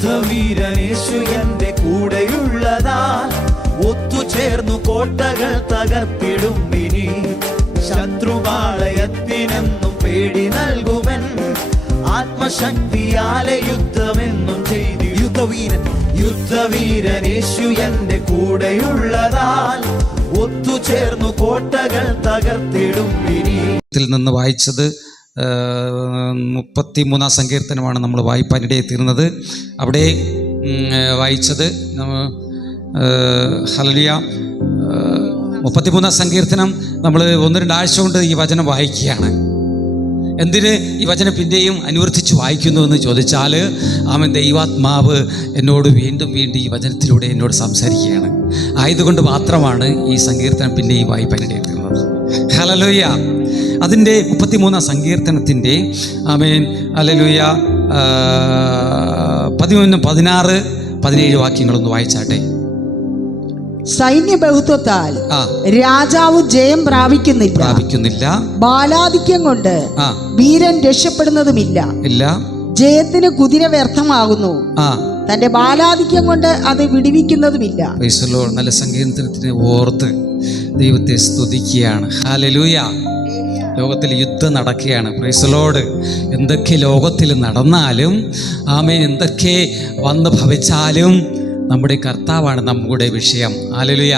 യുദ്ധവീരനേശു എന്റെ കൂടെയുള്ളതാൽ ഒത്തുചേർന്നു കോട്ടകൾ തകർത്തിടും. ഇനി ശത്രുപാളയത്തിനെന്നും പേടി നൽകുവൻ. ആത്മശക്തിയാലെ യുദ്ധമെന്നും ചെയ്തു. യുദ്ധവീരനേശു എന്റെ കൂടെയുള്ളതാൽ ഒത്തുചേർന്നു കോട്ടകൾ തകർത്തിടും. ഇനി നിന്ന് വായിച്ചത് 33 സങ്കീർത്തനമാണ് നമ്മൾ വായിപ്പാനിടയിൽ തീർന്നത്. അവിടെ വായിച്ചത് ഹല്ലേലൂയ 33 സങ്കീർത്തനം നമ്മൾ 1-2 ആഴ്ച കൊണ്ട് ഈ വചനം വായിക്കുകയാണ്. എന്തിന് ഈ വചനം പിന്നെയും അനുവർത്തിച്ച് വായിക്കുന്നു എന്ന് ചോദിച്ചാൽ, ആമേൻ, ദൈവാത്മാവ് എന്നോട് വീണ്ടും വീണ്ടും ഈ വചനത്തിലൂടെ എന്നോട് സംസാരിക്കുകയാണ്. ആയതുകൊണ്ട് മാത്രമാണ് ഈ സങ്കീർത്തനം പിന്നെയും വായിപ്പാനിടയിൽ തീർന്നത്. ഹല്ലേലൂയ. അതിൻ്റെ 33 സങ്കീർത്തനത്തിൻ്റെ ആമേൻ ഹല്ലേലൂയ 11, 16, 17 വാക്യങ്ങളൊന്ന് വായിച്ചാട്ടെ. സൈന്യബഹുത്വത്താൽ രാജാവ് ജയം പ്രാപിക്കുന്നില്ല. ബാലാധിക്യം കൊണ്ട് വീരൻ രക്ഷപ്പെടുന്നതുമില്ല. ജയത്തിന് കുതിര വ്യർത്ഥമാകുന്നു. തന്റെ ബാലാധിക്യം കൊണ്ട് അത് വിടുവിക്കുന്നതുമില്ല. നല്ല സങ്കീർത്തനത്തിനെ ഓർത്ത് ദൈവത്തെ സ്തുതിക്കുകയാണ്. ഹല്ലേലൂയ. ലോകത്തിൽ യുദ്ധം നടക്കുകയാണ്. Price the Lord. എന്തൊക്കെ ലോകത്തിൽ നടന്നാലും, ആമേൻ, എന്തൊക്കെ വന്ന് ഭവിച്ചാലും നമ്മുടെ കർത്താവാണ് നമ്മുടെ വിഷയം. ഹല്ലേലൂയ.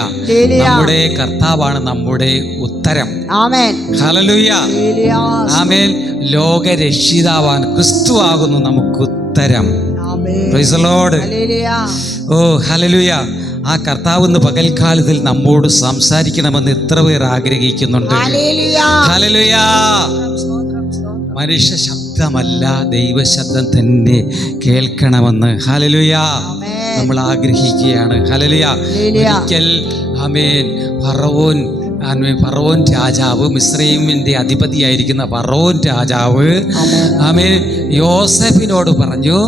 നമ്മുടെ കർത്താവാണ് നമ്മുടെ ഉത്തരം. ആമേൻ. ഹല്ലേലൂയ. ആമേൻ. ലോകരക്ഷിതാവാൻ ക്രിസ്തു ആകുന്നു നമുക്ക് ഉത്തരം. Praise the Lord. ഓ ഹല്ലേലൂയ. ആ കർത്താവ് ഇന്ന് പകൽക്കാലത്തിൽ നമ്മോട് സംസാരിക്കണമെന്ന് എത്ര പേർ ആഗ്രഹിക്കുന്നുണ്ട്. ഹല്ലേലൂയ. മനുഷ്യ ശബ്ദമല്ല, ദൈവശബ്ദം തന്നെ കേൾക്കണമെന്ന് ഹല്ലേലൂയ നമ്മൾ ആഗ്രഹിക്കുകയാണ്. ഹല്ലേലൂയ. ഒരിക്കൽ ആമേൻ ഫറവോൻ രാജാവ്, മിസ്രയീമിന്റെ അധിപതിയായിരിക്കുന്ന ഫറവോൻ രാജാവ് ആമേൻ യോസേഫിനോട് പറഞ്ഞു,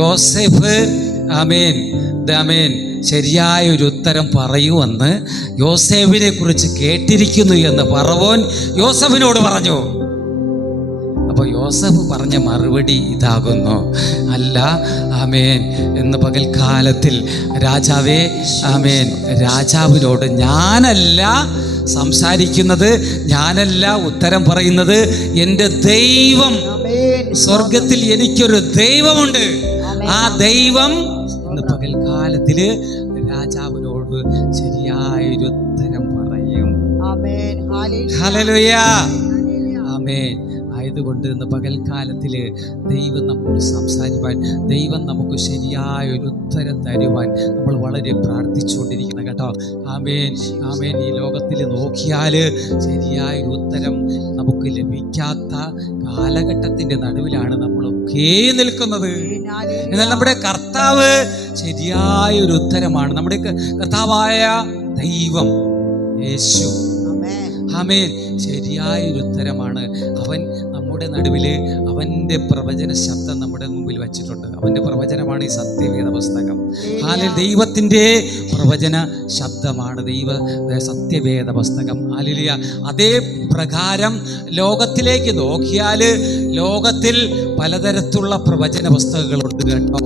യോസേഫ് ആമേൻ ശരിയായ ഒരു ഉത്തരം പറയുമെന്ന് യോസേഫിനെ കുറിച്ച് കേട്ടിരിക്കുന്നു എന്ന് ഫറവോൻ യോസേഫിനോട് പറഞ്ഞു. അപ്പോൾ യോസേഫ് പറഞ്ഞ മറുപടി ഇതാകുന്നു, അല്ല ആമേൻ, എന്ന് പകൽക്കാലത്തിൽ രാജാവേ, ആമേൻ, രാജാവിനോട് ഞാനല്ല സംസാരിക്കുന്നത്, ഞാനല്ല ഉത്തരം പറയുന്നത്, എൻ്റെ ദൈവം, സ്വർഗത്തിൽ എനിക്കൊരു ദൈവമുണ്ട്. ആ ദൈവം ഇന്ന് പകൽക്കാലത്തില് രാജാവിനോട് ശരിയായൊരു ഉത്തരം പറയും. ഹല്ലേലൂയ. ആമേൻ. ആയതുകൊണ്ട് ഇന്ന് പകൽക്കാലത്തില് ദൈവം നമ്മോട് സംസാരിക്കാൻ, ദൈവം നമുക്ക് ശരിയായൊരു ഉത്തരം തരുവാൻ നമ്മൾ വളരെ പ്രാർത്ഥിച്ചുകൊണ്ടിരിക്കണം കേട്ടോ. ആമേൻ. ആമേൻ. ഈ ലോകത്തിൽ നോക്കിയാൽ ശരിയായൊരു ഉത്തരം നമുക്ക് ലഭിക്കാത്ത കാലഘട്ടത്തിൻ്റെ നടുവിലാണ് നമ്മളൊക്കെ നിൽക്കുന്നത്. എന്നാൽ നമ്മുടെ കർത്താവ് ശരിയായൊരു ഉത്തരമാണ്. നമ്മുടെ കർത്താവായ ദൈവം യേശു, ആമേൻ, ശരിയായൊരു ഉത്തരമാണ്. അവൻ നമ്മുടെ നടുവില് അവൻ്റെ പ്രവചന ശബ്ദം നമ്മുടെ മുമ്പിൽ വച്ചിട്ടുണ്ട്. അവൻ്റെ പ്രവചനമാണ് ഈ സത്യവേദ പുസ്തകം. ദൈവത്തിൻ്റെ പ്രവചന ശബ്ദമാണ് സത്യവേദ പുസ്തകം. ഹല്ലേലൂയ. അതേ പ്രകാരം ലോകത്തിലേക്ക് നോക്കിയാൽ ലോകത്തിൽ പലതരത്തിലുള്ള പ്രവചന പുസ്തകങ്ങളുണ്ട് കേട്ടോ.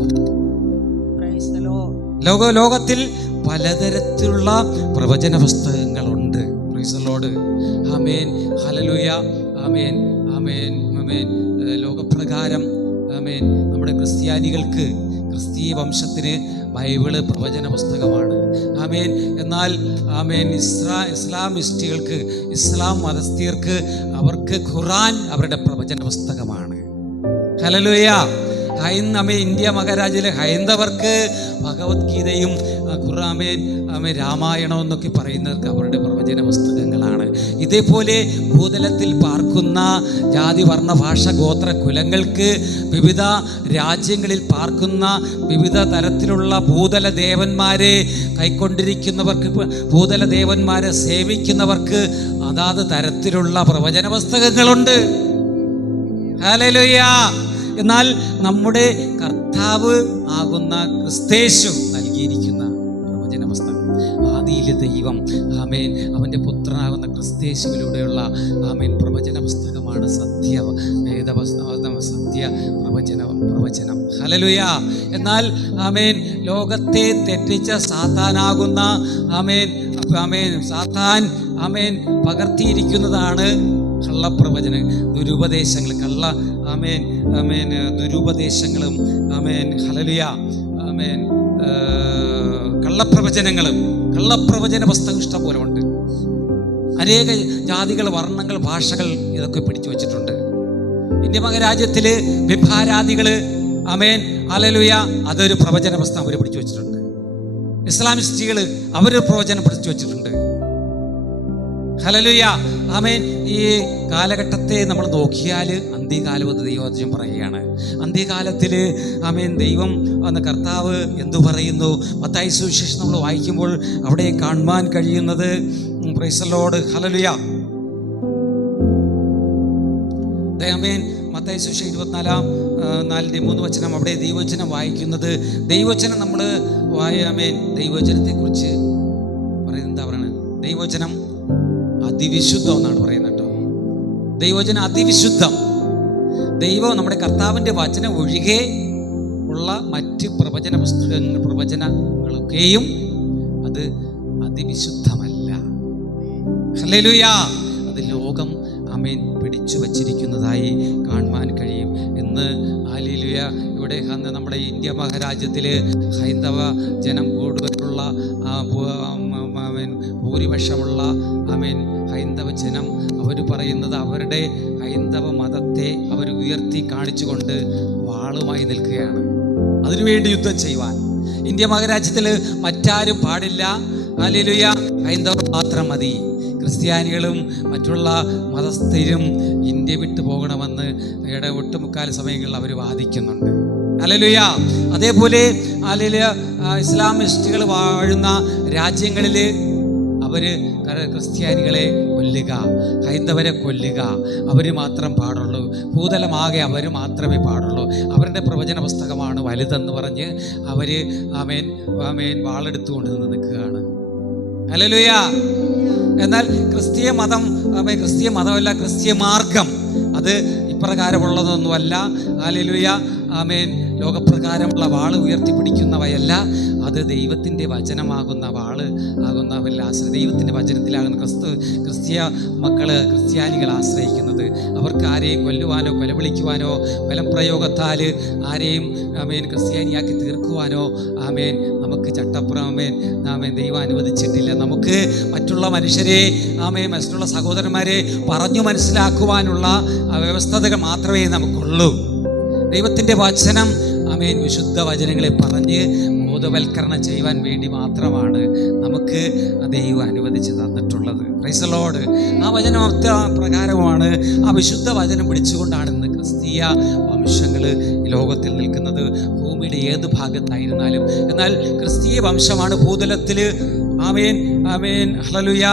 ലോകത്തിൽ പലതരത്തിലുള്ള പ്രവചന പുസ്തകങ്ങളുണ്ട്. Praise the Lord. ആമേൻ. ഹല്ലേലൂയ. ആമേൻ. ആമേൻ. ആമേൻ. ലോകപ്രകാരം ആമേൻ നമ്മുടെ ക്രിസ്ത്യാനികൾക്ക്, ക്രിസ്തീയ വംശത്തിന് ബൈബിള് പ്രവചന പുസ്തകമാണ്. ആമേൻ. എന്നാൽ ആമേൻ ഇസ്ലാമിസ്റ്റുകൾക്ക്, ഇസ്ലാം മതസ്ഥർക്ക്, അവർക്ക് ഖുർആൻ അവരുടെ പ്രവചന പുസ്തകമാണ്. ഹല്ലേലൂയ. ഇന്ത്യ മഹാരാജ്യത്തിലെ ഹൈന്ദവർക്ക് ഭഗവത്ഗീതയും ഖുർആൻ, രാമായണം എന്നൊക്കെ പറയുന്നവർക്ക് അവരുടെ പ്രവചന പുസ്തകങ്ങളാണ്. ഇതേപോലെ ഭൂതലത്തിൽ പാർക്കുന്ന ജാതി, വർണ്ണ, ഭാഷ, ഗോത്ര, കുലങ്ങൾക്ക്, വിവിധ രാജ്യങ്ങളിൽ പാർക്കുന്ന വിവിധ തരത്തിലുള്ള ഭൂതല ദേവന്മാരെ കൈക്കൊണ്ടിരിക്കുന്നവർക്ക്, ഭൂതല ദേവന്മാരെ സേവിക്കുന്നവർക്ക് അതാത് തരത്തിലുള്ള പ്രവചന പുസ്തകങ്ങളുണ്ട്. ഹല്ലേലൂയ. എന്നാൽ നമ്മുടെ കർത്താവ് ആകുന്ന ക്രിസ്തേശു നൽകിയിരിക്കുന്ന പ്രവചന പുസ്തകം, ആ ആദിയിലെ ദൈവം ആമേൻ അവൻ്റെ പുത്രനാകുന്ന ക്രിസ്തേശുവിലൂടെയുള്ള ആമേൻ പ്രവചന പുസ്തകമാണ് സത്യ സത്യ പ്രവചനം. ഹല്ലേലൂയ. എന്നാൽ ആമേൻ ലോകത്തെ തെറ്റിച്ച സാത്താനാകുന്ന സാത്താൻ പകർത്തിയിരിക്കുന്നതാണ് കള്ളപ്രവചനം, ദുരുപദേശങ്ങൾ, ദുരുപദേശങ്ങളും ഹല്ലേലൂയ കള്ളപ്രവചനങ്ങളും. കള്ളപ്രവചന പുസ്തകം ഇഷ്ടം പോലെ ഉണ്ട്. അനേക ജാതികൾ, വർണ്ണങ്ങൾ, ഭാഷകൾ ഇതൊക്കെ പിടിച്ചു വച്ചിട്ടുണ്ട്. ഇന്ത്യ മഹാരാജ്യത്തില് വിഭാരാദികള് ഹല്ലേലൂയ അതൊരു പ്രവചന പുസ്തകം അവർ പിടിച്ചു വെച്ചിട്ടുണ്ട്. ഇസ്ലാമിസ്റ്റുകള് അവരൊരു പ്രവചനം പിടിച്ചു വെച്ചിട്ടുണ്ട്. ഹല്ലേലൂയ. ഈ കാലഘട്ടത്തെ നമ്മൾ നോക്കിയാൽ അന്ത്യകാലം എന്ന് ദൈവവചനം പറയുകയാണ്. അന്ത്യകാലത്തിൽ ദൈവം എന്ന കർത്താവ് എന്തു പറയുന്നു? മത്തായി സുവിശേഷം നമ്മൾ വായിക്കുമ്പോൾ അവിടെ കാണുവാൻ കഴിയുന്നത് price the Lord hallelujah. Mathai സുവിശേഷം 24:3 അവിടെ ദൈവവചനം വായിക്കുന്നത്. ദൈവവചനം നമ്മൾ ദൈവവചനത്തെക്കുറിച്ച് പറയുന്നത് എന്താ പറയുന്നത്? ദൈവവചനം അതിവിശുദ്ധം എന്നാണ് പറയുന്നത് കേട്ടോ. ദൈവവചനം അതിവിശുദ്ധം. ദൈവം നമ്മുടെ കർത്താവിൻ്റെ വചനം ഒഴികെ ഉള്ള മറ്റ് പ്രവചനങ്ങളൊക്കെയും അത് അതിവിശുദ്ധമല്ല. ഹല്ലേലൂയ. അത് ലോകം പിടിച്ചു വച്ചിരിക്കുന്നതായി കാണുവാൻ കഴിയും. ഇന്ന് ഹല്ലേലൂയ ഇവിടെ നമ്മുടെ ഇന്ത്യ മഹാരാജ്യത്തിൽ ഹൈന്ദവ ജനം കൂടുതലുള്ള ഭൂരിപക്ഷമുള്ള ഹൈന്ദവ ജനം അവർ പറയുന്നത് അവരുടെ ഹൈന്ദവ മതത്തെ അവർ ഉയർത്തി കാണിച്ചുകൊണ്ട് വാളുമായി നിൽക്കുകയാണ്. അതിനുവേണ്ടി യുദ്ധം ചെയ്യുവാൻ ഇന്ത്യ മഹാരാജ്യത്തിൽ മറ്റാരും പാടില്ല. ഹല്ലേലൂയ. ഹൈന്ദവർ മാത്രം മതി. ക്രിസ്ത്യാനികളും മറ്റുള്ള മതസ്ഥരും ഇന്ത്യ വിട്ടു പോകണമെന്ന് ഒട്ടുമുക്കാൽ സമയങ്ങളിൽ അവർ വാദിക്കുന്നുണ്ട്. ഹല്ലേലൂയ. അതേപോലെ ഹല്ലേലൂയ ഇസ്ലാമിസ്റ്റുകൾ വാഴുന്ന രാജ്യങ്ങളിൽ അവർ ക്രിസ്ത്യാനികളെ കൊല്ലുക, ഹൈന്ദവരെ കൊല്ലുക, അവർ മാത്രം പാടുള്ളൂ, ഭൂതലമാകെ അവർ മാത്രമേ പാടുള്ളൂ, അവരുടെ പ്രവചന പുസ്തകമാണ് വലുതെന്ന് പറഞ്ഞ് അവർ വാളെടുത്തുകൊണ്ട് നിന്ന് നിൽക്കുകയാണ്. ഹല്ലേലൂയ. എന്നാൽ ക്രിസ്തീയ മതമല്ല, ക്രിസ്തീയ മാർഗം അത് ഇപ്രകാരമുള്ളതൊന്നുമല്ല. ഹല്ലേലൂയ. ലോകപ്രകാരമുള്ള വാള് ഉയർത്തിപ്പിടിക്കുന്നവയല്ല. അത് ദൈവത്തിൻ്റെ വചനമാകുന്ന വാള് ആകുന്നവല്ല ദൈവത്തിൻ്റെ വചനത്തിലാകുന്ന ക്രിസ്തീയ ക്രിസ്ത്യാനികൾ ആശ്രയിക്കുന്നത്. അവർക്ക് ആരെയും കൊല്ലുവാനോ കൊലവിളിക്കുവാനോ ബലം പ്രയോഗത്താൽ ആരെയും ക്രിസ്ത്യാനിയാക്കി തീർക്കുവാനോ നമുക്ക് ചട്ടപ്പുറം ദൈവം അനുവദിച്ചിട്ടില്ല. നമുക്ക് മറ്റുള്ള മനുഷ്യരെ മറ്റുള്ള സഹോദരന്മാരെ പറഞ്ഞു മനസ്സിലാക്കുവാനുള്ള വ്യവസ്ഥകൾ മാത്രമേ നമുക്കുള്ളൂ. ദൈവത്തിൻ്റെ വചനം വിശുദ്ധ വചനങ്ങളെ പറഞ്ഞ് ബോധവൽക്കരണം ചെയ്യുവാൻ വേണ്ടി മാത്രമാണ് നമുക്ക് ദൈവം അനുവദിച്ച് തന്നിട്ടുള്ളത്. Price the Lord. ആ വചനം പ്രകാരമാണ്, ആ വിശുദ്ധ വചനം പിടിച്ചുകൊണ്ടാണ് ഇന്ന് ക്രിസ്തീയ വംശങ്ങൾ ലോകത്തിൽ നിൽക്കുന്നത്, ഭൂമിയുടെ ഏത് ഭാഗത്തായിരുന്നാലും. എന്നാൽ ക്രിസ്തീയ വംശമാണ് ഭൂതലത്തിൽ ഹല്ലേലൂയ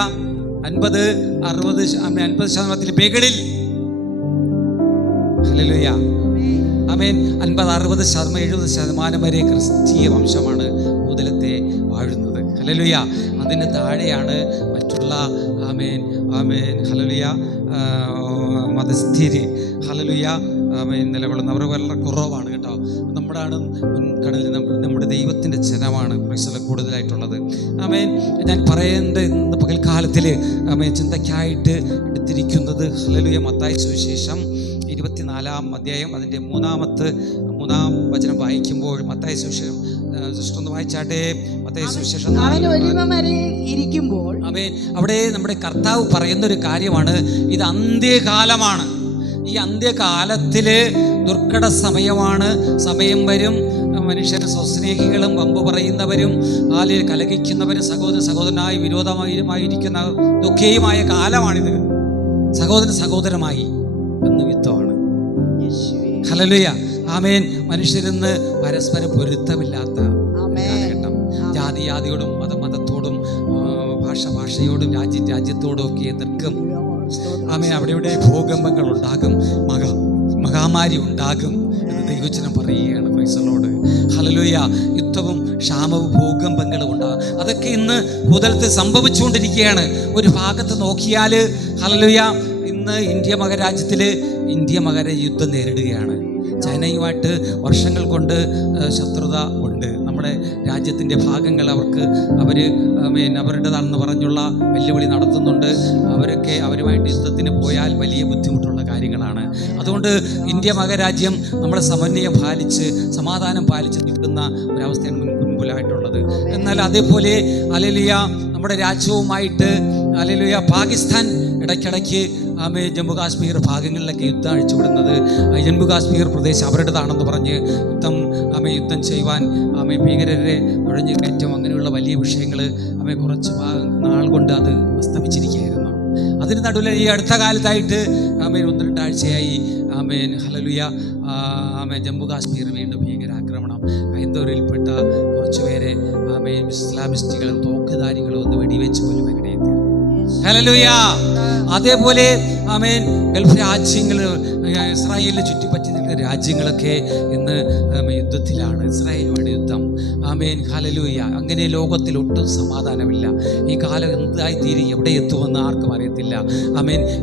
50-60% മുകളിൽ. ഹല്ലേലൂയ. 50-60-70% വരെ ക്രിസ്തീയ വംശമാണ് ഭൂതലത്തെ വാഴുന്നത്. ഹല്ലേലൂയ. അതിന് താഴെയാണ് മറ്റുള്ള ഹല്ലേലൂയ മതസ്ഥിര് ഹല്ലേലൂയ നിലകൊള്ളുന്നവർ വളരെ കുറവാണ് കേട്ടോ. നമ്മുടെയാണ് മുൻകടലിൽ നമ്മുടെ ദൈവത്തിൻ്റെ ജനമാണ് കൂടുതലായിട്ടുള്ളത്. ഞാൻ പറയേണ്ടത് ഇന്ന് പകൽക്കാലത്തിൽ ചിന്തയ്ക്കായിട്ട് എടുത്തിരിക്കുന്നത് ഹല്ലേലൂയ മത്തായി സുവിശേഷം 24-ാം അധ്യായം അതിൻ്റെ 3-ാം വചനം വായിക്കുമ്പോൾ മത്തായി സുവിശേഷം ഒന്ന് വായിച്ചാട്ടെ. മത്തായി സുവിശേഷം അവിടെ നമ്മുടെ കർത്താവ് പറയുന്നൊരു കാര്യമാണ്, ഇത് അന്ത്യകാലമാണ്. ഈ അന്ത്യകാലത്തിൽ ദുർഘട സമയമാണ്. സമയം വരും, മനുഷ്യർ സ്വസ്നേഹികളും വമ്പ് പറയുന്നവരും ആലിൽ കലഹിക്കുന്നവരും സഹോദരനായി വിരോധമായിരിക്കുന്ന ദുഃഖീയമായ കാലമാണിത്. സഹോദരമായി എന്ന് യുദ്ധമാണ്. ഹല്ലേലൂയ. മനുഷ്യരിന്ന് പരസ്പര പൊരുത്തമില്ലാത്ത കാലഘട്ടം. ജാതിയോടും മതത്തോടും ഭാഷയോടും രാജ്യത്തോടും ഒക്കെ എതിർക്കും. അവിടെ ഇവിടെ ഭൂകമ്പങ്ങൾ ഉണ്ടാകും, മഹാമാരി ഉണ്ടാകും എന്ന് ദൈവവചനം പറയുകയാണ്. Price the Lord. ഹല്ലേലൂയ. യുദ്ധവും ക്ഷാമവും ഭൂകമ്പങ്ങളും ഉണ്ടാകും. അതൊക്കെ ഇന്ന് മുതൽത്ത് സംഭവിച്ചുകൊണ്ടിരിക്കുകയാണ്. ഒരു ഭാഗത്ത് നോക്കിയാൽ ഹല്ലേലൂയ, ഇന്ന് ഇന്ത്യ മഹാരാജ്യത്തിൽ യുദ്ധം നേരിടുകയാണ്. ചൈനയുമായിട്ട് വർഷങ്ങൾ കൊണ്ട് ശത്രുത ഉണ്ട്. നമ്മുടെ രാജ്യത്തിൻ്റെ ഭാഗങ്ങൾ അവരുടേതാണെന്ന് പറഞ്ഞുള്ള വെല്ലുവിളി നടത്തുന്നുണ്ട്. അവരുമായിട്ട് യുദ്ധത്തിന് പോയാൽ വലിയ ബുദ്ധിമുട്ടുള്ള കാര്യങ്ങളാണ്. അതുകൊണ്ട് ഇന്ത്യ മഹാരാജ്യം നമ്മുടെ സമന്വയം പാലിച്ച് സമാധാനം പാലിച്ച് നിൽക്കുന്ന ഒരവസ്ഥയാണ് മുൻപിലായിട്ടുള്ളത്. എന്നാൽ അതേപോലെ ഹല്ലേലൂയ നമ്മുടെ രാജ്യവുമായിട്ട് ഹല്ലേലൂയ പാകിസ്ഥാൻ ഇടയ്ക്കിടയ്ക്ക് ജമ്മു കാശ്മീർ ഭാഗങ്ങളിലൊക്കെ യുദ്ധം അഴിച്ചുവിടുന്നത്, ജമ്മു കാശ്മീർ പ്രദേശം അവരുടേതാണെന്ന് പറഞ്ഞ് യുദ്ധം ചെയ്യുവാൻ ഭീകരരെ നുഴഞ്ഞു കയറ്റം, അങ്ങനെയുള്ള വലിയ വിഷയങ്ങൾ കുറച്ച് നാൾ കൊണ്ട് അത് അസ്തമിച്ചിരിക്കുകയായിരുന്നു. അതിന് നടുവിൽ ഈ അടുത്ത കാലത്തായിട്ട് 1-2 ആഴ്ചയായി ഹല്ലേലൂയ ജമ്മു കാശ്മീർ വീണ്ടും ഭീകരാക്രമണം, ഹൈന്ദവരിൽപ്പെട്ട കുറച്ചുപേരെ ഇസ്ലാമിസ്റ്റുകളും തോക്കുധാരികളും ഒന്ന് വെടിവെച്ച് പോലും ഇടയെത്തി. ഹല്ലേലൂയ. അതേപോലെ ഗൾഫ് രാജ്യങ്ങൾ, ഇസ്രായേലിനെ ചുറ്റിപ്പറ്റി നിൽക്കുന്ന രാജ്യങ്ങളൊക്കെ ഇന്ന് യുദ്ധത്തിലാണ്. ഇസ്രായേലുമായിട്ട് യുദ്ധം. ഹല്ലേലൂയ. അങ്ങനെ ലോകത്തിൽ ഒട്ടും സമാധാനമില്ല. ഈ കാലം എന്തായിത്തീരും, എവിടെ എത്തുമെന്ന് ആർക്കും അറിയത്തില്ല.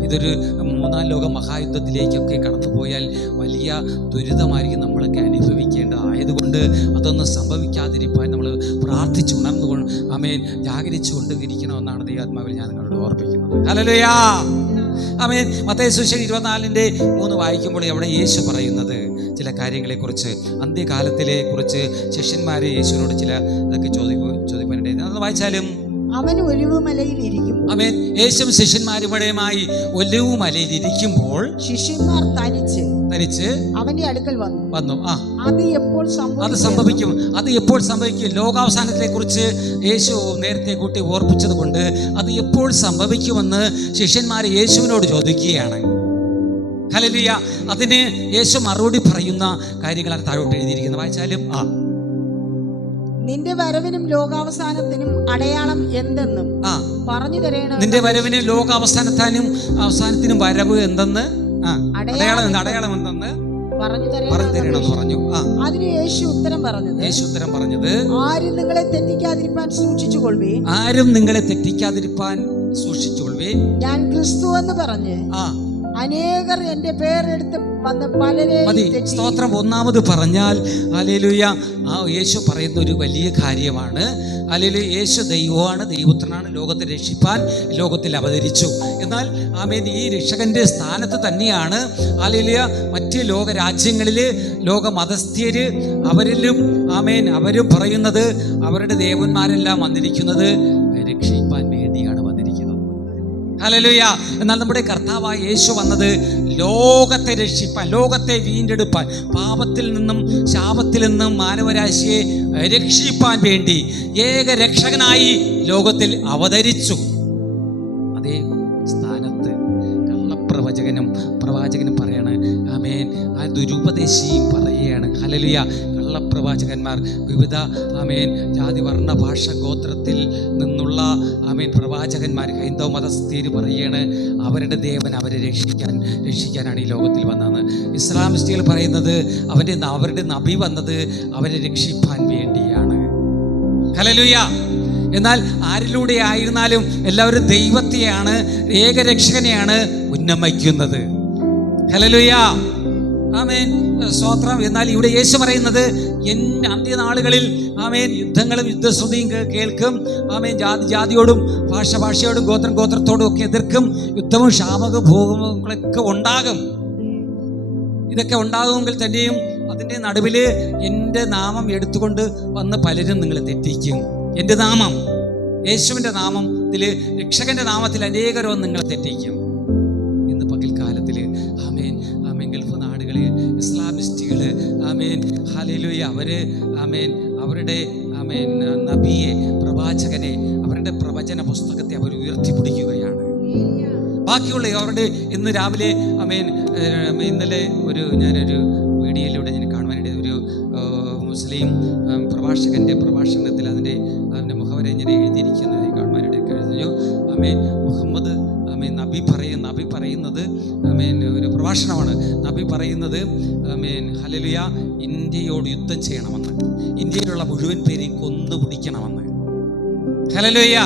ഇതൊരു 3-ാം ലോക മഹായുദ്ധത്തിലേക്കൊക്കെ കടന്നു പോയാൽ വലിയ ദുരിതമായിരിക്കും നമ്മളൊക്കെ അനുഭവിക്കേണ്ടതായതുകൊണ്ട് അതൊന്നും സംഭവിക്കാതിരിക്കാൻ നമ്മൾ പ്രാർത്ഥിച്ചുണർന്നുകൊണ്ട് ജാഗരിച്ചു കൊണ്ടിരിക്കണമെന്നാണ് ദൈവാത്മാവിൽ ഞാൻ നിങ്ങളോട് ഓർപ്പിക്കുന്നത്. ഹല്ലേലൂയ. മത്തായി സുവിശേഷം 24:3 വായിക്കുമ്പോൾ അവിടെ യേശു പറയുന്നത് ചില കാര്യങ്ങളെക്കുറിച്ച്, അന്ത്യകാലത്തിലെ കുറിച്ച് ശിഷ്യന്മാരെ യേശുവിനോട് ചില ഇതൊക്കെ ചോദിക്കാനുണ്ടായിരുന്നു. അതൊന്ന് വായിച്ചാലും. അവൻ ഒലിവുമലയിൽ ഇരിക്കും. യേശുവും ശിഷ്യന്മാരുമായി ഒലിവുമലയിൽ ശിഷ്യന്മാർ തനിച്ച് അവന്റെ അടുക്കൽ വന്നു. അത് സംഭവിക്കും. അത് എപ്പോൾ സംഭവിക്കും? ലോകാവസാനത്തെ കുറിച്ച് യേശു നേരത്തെ കൂട്ടി ഓർപ്പിച്ചത് കൊണ്ട് അത് എപ്പോൾ സംഭവിക്കുമെന്ന് ശിഷ്യന്മാർ യേശുവിനോട് ചോദിക്കുകയാണ്. ഹല്ലേലൂയ. അതിന് യേശു മറുപടി പറയുന്ന കാര്യങ്ങളാണ് താഴോട്ട് എഴുതിയിരിക്കുന്നത്. വായിച്ചാലും. നിന്റെ വരവിനും ലോകാവസാനത്തിനും അടയാളം എന്തെന്നും പറഞ്ഞു തരണം. നിന്റെ വരവിനും ലോകാവസാനത്തിനും വരവ് എന്തെന്ന് അടയാളം എന്തെന്ന് പറഞ്ഞു തരണമെന്ന് പറഞ്ഞു. അതിന് യേശു ഉത്തരം പറഞ്ഞത് ആരും നിങ്ങളെ തെറ്റിക്കാതിരിപ്പാൻ സൂക്ഷിച്ചുകൊള്ളുവീൻ. ഞാൻ ക്രിസ്തു എന്ന് പറഞ്ഞ് അനേകർ എന്റെ പേരെടുത്ത് വന്ന് പലരെ സ്തോത്രം. ഒന്നാമത് പറഞ്ഞാൽ ഹല്ലേലൂയ, യേശു പറയുന്ന ഒരു വലിയ കാര്യമാണ്. ഹല്ലേലൂയ. യേശു ദൈവമാണ്, ദൈവപുത്രനാണ്, ലോകത്തെ രക്ഷിപ്പാൻ ലോകത്തിൽ അവതരിച്ചു. എന്നാൽ ഈ രക്ഷകന്റെ സ്ഥാനത്ത് തന്നെയാണ് ഹല്ലേലൂയ മറ്റ് ലോകരാജ്യങ്ങളിൽ ലോകമതസ്ഥ്യര് അവരും പറയുന്നത് അവരുടെ ദേവന്മാരെല്ലാം വന്നിരിക്കുന്നത് രക്ഷിപ്പാൻ വേണ്ടിയാണ് വന്നിരിക്കുന്നത്. ഹല്ലേലൂയ. എന്നാൽ നമ്മുടെ കർത്താവായ യേശു വന്നത് ലോകത്തെ രക്ഷിപ്പാൻ, ലോകത്തെ വീണ്ടെടുപ്പാൻ, പാപത്തിൽ നിന്നും ശാപത്തിൽ നിന്നും മാനവരാശിയെ രക്ഷിപ്പാൻ വേണ്ടി ഏക രക്ഷകനായി ലോകത്തിൽ അവതരിച്ചു. അതേ സ്ഥാനത്ത് പ്രവാചകനും പറയാണ് ആ ദുരുപദേശിയും പറയുകയാണ്. ഹല്ലേലൂയ. കള്ളപ്രവാചകന്മാർ വിവിധ ജാതി വർണ്ണ ഭാഷ ഗോത്രത്തിൽ നിന്നുള്ള പ്രവാചകന്മാർ, ഹൈന്ദവ മതസ്ഥര് പറയുകയാണ് അവരുടെ ദേവൻ അവരെ രക്ഷിക്കാനാണ് ഈ ലോകത്തിൽ വന്നതെന്ന്. ഇസ്ലാമിസ്റ്റുകൾ പറയുന്നത് അവരുടെ നബി വന്നത് അവരെ രക്ഷിപ്പാൻ വേണ്ടിയാണ്. ഹല്ലേലൂയ. എന്നാൽ ആരിലൂടെ ആയിരുന്നാലും എല്ലാവരും ദൈവത്തെയാണ്, ഏകരക്ഷകനെയാണ് ഉന്നമിക്കുന്നത്. ഹല്ലേലൂയ. സ്തോത്രം. എന്നാൽ ഇവിടെ യേശു പറയുന്നത് എൻ്റെ അന്ത്യനാളുകളിൽ യുദ്ധങ്ങളും യുദ്ധശ്രുതിയും കേൾക്കും. ജാതിയോടും ഭാഷയോടും ഗോത്രത്തോടും ഒക്കെ എതിർക്കും. യുദ്ധവും ക്ഷാമവും ഭൂകമ്പങ്ങളൊക്കെ ഉണ്ടാകും. ഇതൊക്കെ ഉണ്ടാകുമെങ്കിൽ തന്നെയും അതിൻ്റെ നടുവിൽ എൻ്റെ നാമം എടുത്തുകൊണ്ട് വന്ന് പലരും നിങ്ങളെ തെറ്റിക്കും. എൻ്റെ നാമം, യേശുവിൻ്റെ നാമത്തിൽ, രക്ഷകന്റെ നാമത്തിൽ അനേകരും നിങ്ങളെ തെറ്റിക്കും. ഇന്ന് പകൽക്കാലത്തിൽ ഗൾഫ് നാടുകളിൽ ഇസ്ലാമിസ്റ്റുകൾ ഹല്ലേലൂയ അവരുടെ നബിയെ, പ്രവാചകനെ, അവരുടെ പ്രവചന പുസ്തകത്തെ അവർ ഉയർത്തിപ്പിടിക്കുകയാണ്. ബാക്കിയുള്ള അവരുടെ ഇന്ന് രാവിലെ ഇന്നലെ ഞാനൊരു വീഡിയോയിലൂടെ ഞാൻ കാണുവാനിടയിൽ ഒരു മുസ്ലിം പ്രഭാഷകന്റെ പ്രഭാഷണത്തിൽ അതിൻ്റെ മുഖവരെ ഇങ്ങനെ എഴുതിയിരിക്കുന്നതായി കാണുവാനിടയിൽ കഴിഞ്ഞു. മുഹമ്മദ് നബി പറയുന്നത് ഒരു പ്രഭാഷണമാണ്. നബി പറയുന്നത് ഹല്ലേലൂയ ഇന്ത്യയോട് യുദ്ധം ചെയ്യണമെന്ന്, ഇന്ത്യയിലുള്ള മുഴുവൻ പേരെയും കൊന്നുപിടിക്കണമെന്ന്. ഹല്ലേലൂയ.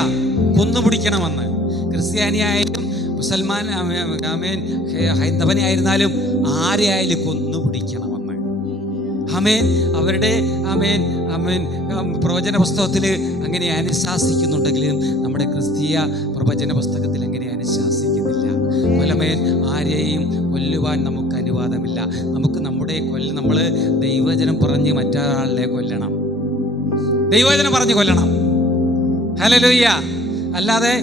കൊന്നുപിടിക്കണമെന്ന്. ക്രിസ്ത്യാനിയായാലും മുസൽമാൻ ഹൈന്ദവനെ ആയിരുന്നാലും ആരെയായാലും കൊന്നുപിടിക്കണമെന്ന്. ആമേൻ. അവരുടെ പ്രവചന പുസ്തകത്തിൽ അങ്ങനെ അനുശാസിക്കുന്നുണ്ടെങ്കിലും നമ്മുടെ ക്രിസ്തീയ പ്രവചന പുസ്തകത്തിൽ അങ്ങനെ അനുശാസിക്കുന്നില്ല. കൊലമേൽ ആരെയും കൊല്ലുവാൻ നമുക്ക് അനുവാദമില്ല. നമുക്ക് നമ്മൾ ദൈവവചനം പറഞ്ഞ് മറ്റൊരാളെ കൊല്ലണം. ദൈവവചനം പറഞ്ഞ് കൊല്ലണം. ഹല്ലേലൂയ. അല്ലാതെ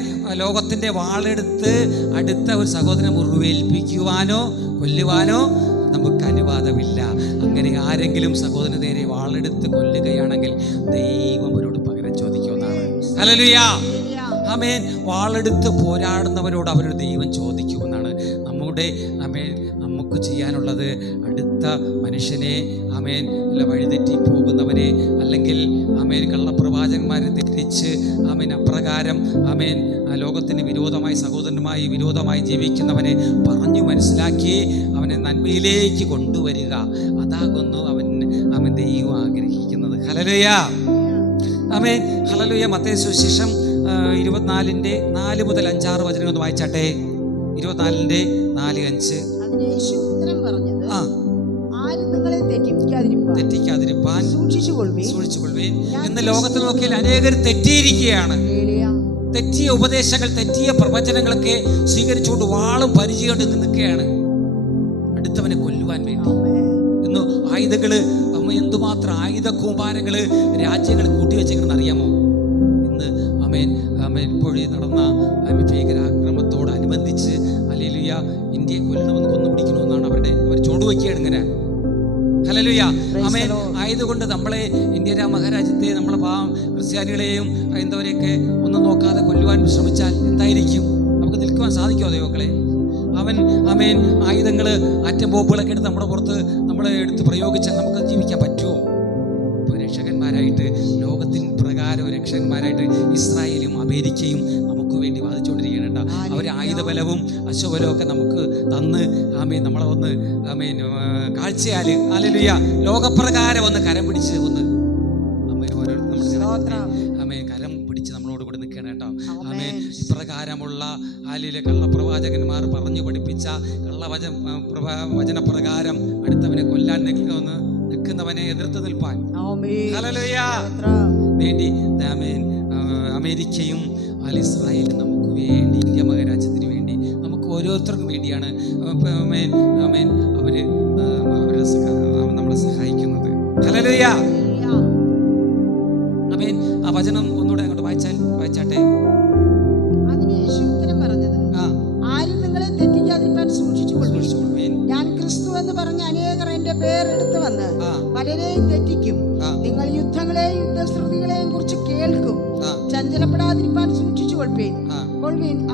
ലോകത്തിൻ്റെ വാളെടുത്ത് അടുത്ത ഒരു സഹോദരനെ മുറിവേൽപ്പിക്കുവാനോ കൊല്ലുവാനോ നമുക്ക് അനുവാദമില്ല. അങ്ങനെ ആരെങ്കിലും സഹോദരന് നേരെ വാളെടുത്ത് കൊല്ലുകയാണെങ്കിൽ ദൈവം അവരോട് പകരം ചോദിക്കുമെന്നാണ്. ഹല്ലേലൂയ. ആമേൻ. വാളെടുത്ത് പോരാടുന്നവരോട് അവരോട് ദൈവം ചോദിക്കുമെന്നാണ്. നമുക്ക് ചെയ്യാനുള്ളത് അടുത്ത മനുഷ്യനെ വഴിതെറ്റി പോകുന്നവനെ, അല്ലെങ്കിൽ കള്ളപ്രവാചകന്മാരെ തെറ്റിച്ച് അപ്രകാരം ലോകത്തിന് വിരോധമായി സഹോദരനുമായി വിരോധമായി ജീവിക്കുന്നവനെ പറഞ്ഞു മനസ്സിലാക്കി അവനെ നന്മയിലേക്ക് കൊണ്ടുവരിക. അതാകുന്നു അവൻ ദൈവം ആഗ്രഹിക്കുന്നത്. ഹല്ലേലൂയ. ആമേൻ. ഹല്ലേലൂയ. മത്തായി സുവിശേഷം 24:4 മുതൽ 5-6 വചനങ്ങൾ ഒന്ന് വായിച്ചാട്ടെ. 24:4-5. യേശു ഉത്തരം പറഞ്ഞത്, ആരും നിങ്ങളെ തെറ്റിക്കാതിരിപ്പാൻ സൂക്ഷിച്ചുകൊള്ളുവിൻ. ഇന്ന് ലോകത്തിൽ നോക്കിയാൽ അനേകർ തെറ്റിയിരിക്കുകയാണ്. തെറ്റിയ ഉപദേശങ്ങൾ, തെറ്റിയ പ്രവചനങ്ങളൊക്കെ സ്വീകരിച്ചുകൊണ്ട് വാളും പരിചയമുണ്ട് നിൽക്കുകയാണ് അടുത്തവനെ കൊല്ലുവാൻ വേണ്ടി. ഇന്ന് ആയുധങ്ങള് എന്തുമാത്രം ആയുധ കൂമ്പാരങ്ങള് രാജ്യങ്ങൾ കൂട്ടിവെച്ചെന്ന് അറിയാമോ? ഇന്ന് ഇപ്പോഴേ നടന്ന ഭീകരാക്രമണത്തോടനുബന്ധിച്ച് ഹല്ലേലൂയ ഇന്ത്യയെ കൊല്ലണമെന്ന് കൊന്നുപിടിക്കണമെന്നാണ് അവർ ചുവടുവയ്ക്കുകയാണ് ഇങ്ങനെ. ഹല്ലേലൂയ. ആമേൻ. ആയതുകൊണ്ട് നമ്മളെ ഇന്ത്യ മഹാരാജ്യത്തെ നമ്മളെ ക്രിസ്ത്യാനികളെയും ഹൈന്ദവരെയൊക്കെ ഒന്നും നോക്കാതെ കൊല്ലുവാൻ ശ്രമിച്ചാൽ എന്തായിരിക്കും? നമുക്ക് നിൽക്കുവാൻ സാധിക്കുമോ ദൈവങ്ങളെ? ആയുധങ്ങൾ ആറ്റം ബോംബുകളൊക്കെ എടുത്ത് നമ്മുടെ പുറത്ത് നമ്മളെ എടുത്ത് പ്രയോഗിച്ചാൽ നമുക്ക് ജീവിക്കാൻ പറ്റുമോ? ഇപ്പോൾ രക്ഷകന്മാരായിട്ട് ലോകത്തിന് പ്രകാരം രക്ഷകന്മാരായിട്ട് ഇസ്രായേലും അമേരിക്കയും നമുക്ക് വേണ്ടി വാദിച്ചുകൊണ്ടിരിക്കുന്നുണ്ട്. അവർ ആയുധബലവും അശ്വബലവും ഒക്കെ നമുക്ക് തന്ന് നമ്മളെ ഒന്ന് കാഴ്ചയാൽ ഹല്ലേലൂയ ലോകപ്രകാരം ഒന്ന് കരം പിടിച്ച് ഒന്ന് കരം പിടിച്ച് നമ്മളോട് കൂടെ നിൽക്കണം കേട്ടോ. ഇപ്രകാരമുള്ള കള്ളപ്രവാചകന്മാർ പറഞ്ഞു പഠിപ്പിച്ച വചനപ്രകാരം അടുത്തവനെ കൊല്ലാൻ നിൽക്കുന്നവനെ എതിർത്ത് നിൽപ്പാൻ ഹല്ലേലൂയ വേണ്ടി അമേരിക്കയും ഇസ്രായേലും നമുക്ക് വേണ്ടി, ഇന്ത്യ മഹാരാജ്യത്തിന് വേണ്ടി, നമുക്ക് ഓരോരുത്തർക്കും വേണ്ടിയാണ് അവര് നമ്മളെ സഹായിക്കുന്നത്. ഹല്ലേലൂയ. ആമേൻ. ആ വചനം ഒന്നുകൂടെ അങ്ങോട്ട് വായിച്ചാട്ടെ. അതിന് യേശു ഉത്തരം പറഞ്ഞത്, ആരും നിങ്ങളെ തെറ്റിക്കാതിരിക്കാൻ സൂക്ഷിച്ചുകൊള്ളുവിൻ. ഞാൻ ക്രിസ്തു എന്ന് പറഞ്ഞ അനേകർ എന്റെ പേരെടുത്ത് വന്ന് പലരെയും തെറ്റിക്കും. നിങ്ങൾ യുദ്ധങ്ങളെയും യുദ്ധശ്രുതികളെയും കുറിച്ച് കേൾക്കും. ചഞ്ചലപ്പെടാതിരിക്കാൻ സൂക്ഷിച്ചുകൊള്ളുവിൻ.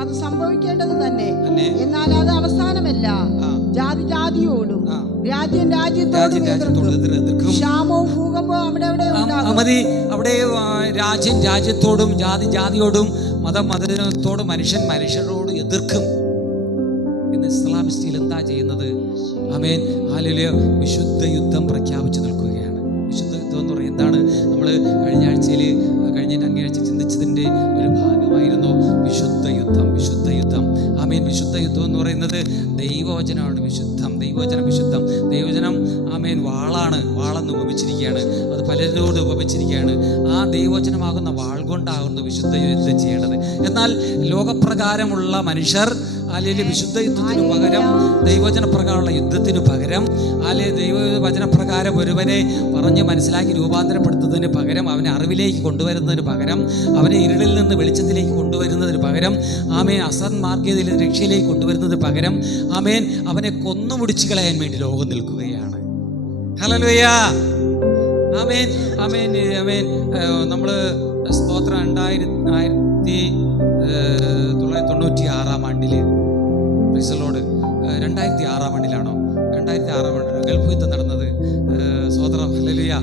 അത് സംഭവിക്കേണ്ടത് തന്നെ. എന്നാൽ അത് അവസാനമല്ല. ജാതി ജാതിയോടും രാജ്യം രാജ്യത്തോടും എതിർക്കും. ക്ഷാമവും ഭൂകമ്പവും അവിടെ രാജ്യം രാജ്യത്തോടും ജാതി ജാതിയോടും മതം മതത്തോടും മനുഷ്യരോട് എതിർക്കും. ഇന്ന് ഇസ്ലാമിസ്റ്റിൽ എന്താ ചെയ്യുന്നത്? ആമേൻ. ഹല്ലേലൂയ. വിശുദ്ധ യുദ്ധം പ്രഖ്യാപിച്ചു നിൽക്കുകയാണ്. വിശുദ്ധ യുദ്ധം എന്ന് പറയുന്നത് എന്താണ്? നമ്മൾ കഴിഞ്ഞ അങ്ങേഴ്ച ചിന്തിച്ചതിൻ്റെ ഒരു ഭാഗമായിരുന്നു വിശുദ്ധ യുദ്ധം. വിശുദ്ധ യുദ്ധം. ആമേൻ. വിശുദ്ധ യുദ്ധം എന്ന് പറയുന്നത് ദൈവവചനമാണ്. വിശുദ്ധം. ദൈവവചനം ആമേൻ വാളെന്ന് ഉപമിച്ചിരിക്കുകയാണ്. അത് പലരോട് ഉപമിച്ചിരിക്കുകയാണ്. ആ ദൈവവചനമാകുന്ന വാൾ കൊണ്ടാകുന്നു വിശുദ്ധ യുദ്ധം ചെയ്യേണ്ടത്. എന്നാൽ ലോകപ്രകാരമുള്ള മനുഷ്യർ അല്ലെങ്കിൽ വിശുദ്ധ യുദ്ധത്തിന് പകരം ദൈവവചനപ്രകാരമുള്ള യുദ്ധത്തിന് പകരം അല്ലെങ്കിൽ ദൈവവചനപ്രകാരം ഒരുവനെ പറഞ്ഞ് മനസ്സിലാക്കി രൂപാന്തരപ്പെടുത്തുന്നതിന് പകരം, അവനെ അറിവിലേക്ക് കൊണ്ടുവരുന്നതിന് പകരം, അവനെ ഇരുളിൽ നിന്ന് വെളിച്ചത്തിലേക്ക് കൊണ്ടുവരുന്നതിന് പകരം, അസന്മാർഗ്ഗതയിൽ രക്ഷയിലേക്ക് കൊണ്ടുവരുന്നതിന് പകരം അവനെ കൊന്നുമുടിച്ചു കളയാൻ വേണ്ടി ലോകം നിൽക്കുകയാണ്. ഹല്ലേലൂയ. ആമേൻ. നമ്മള് സ്തോത്രം 1996 പ്രിസലോട് 2006 ആണ്ടിലാണോ 2006 ഗൾഫ് യുദ്ധം നടന്നത്? സ്തോത്രം. ഹല്ലേലൂയ.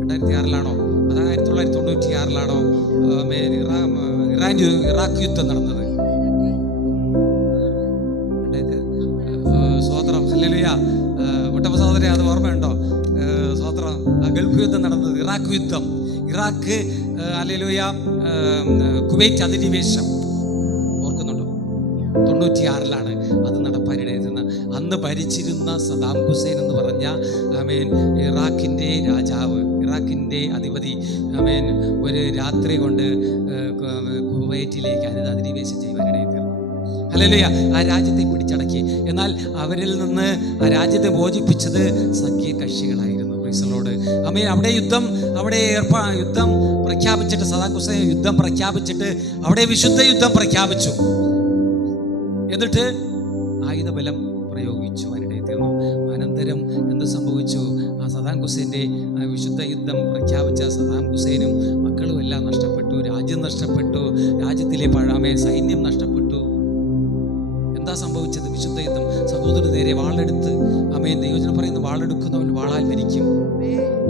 2006 അത് 1996 ഇറാഖ് യുദ്ധം നടന്നത്? സ്തോത്രം. ഹല്ലേലൂയ. ഒട്ടപ്പ സഹോദരൻ അത് ഓർമ്മ ലഘുയുദ്ധം നടന്നത്, ഇറാഖ് യുദ്ധം, ഇറാഖ് ഹല്ലേലൂയ കുവൈറ്റ് അധിനിവേശം ഓർക്കുന്നുണ്ടോ? 96 അത് നടപ്പാനിടയിരുന്നത്. അന്ന് ഭരിച്ചിരുന്ന സദാം ഹുസൈൻ എന്ന് പറഞ്ഞ ഇറാഖിൻ്റെ രാജാവ്, ഇറാഖിൻ്റെ അധിപതി ഒരു രാത്രി കൊണ്ട് കുവൈറ്റിലേക്ക് അധിനിവേശം ചെയ്യുവാനിടയിൽ തീർന്നു. ഹല്ലേലൂയ. ആ രാജ്യത്തെ പിടിച്ചടക്കി. എന്നാൽ അവരിൽ നിന്ന് ആ രാജ്യത്തെ മോചിപ്പിച്ചത് സഖ്യ കക്ഷികളായിരുന്നു. Price the Lord. അവിടെ യുദ്ധം പ്രഖ്യാപിച്ചിട്ട് സദാം ഹുസൈൻ യുദ്ധം പ്രഖ്യാപിച്ചിട്ട് അവിടെ വിശുദ്ധ യുദ്ധം പ്രഖ്യാപിച്ചു. എന്നിട്ട് ആയുധബലം പ്രയോഗിച്ചു അതിനിടയിൽ തീർന്നു. അനന്തരം എന്ത് സംഭവിച്ചു? ആ സദാം ഹുസൈൻ്റെ വിശുദ്ധ യുദ്ധം പ്രഖ്യാപിച്ച സദാം ഹുസൈനും മക്കളും എല്ലാം നഷ്ടപ്പെട്ടു, രാജ്യം നഷ്ടപ്പെട്ടു, രാജ്യത്തിലെ സൈന്യം നഷ്ടപ്പെട്ടു. എന്താ സംഭവിച്ചത്? വിശുദ്ധ യുദ്ധം. സഹോദരന് നേരെ വാളെടുത്ത് ദൈവജനം പറയുന്ന വാളെടുക്കുന്നവൻ വാളാൽ മരിക്കും,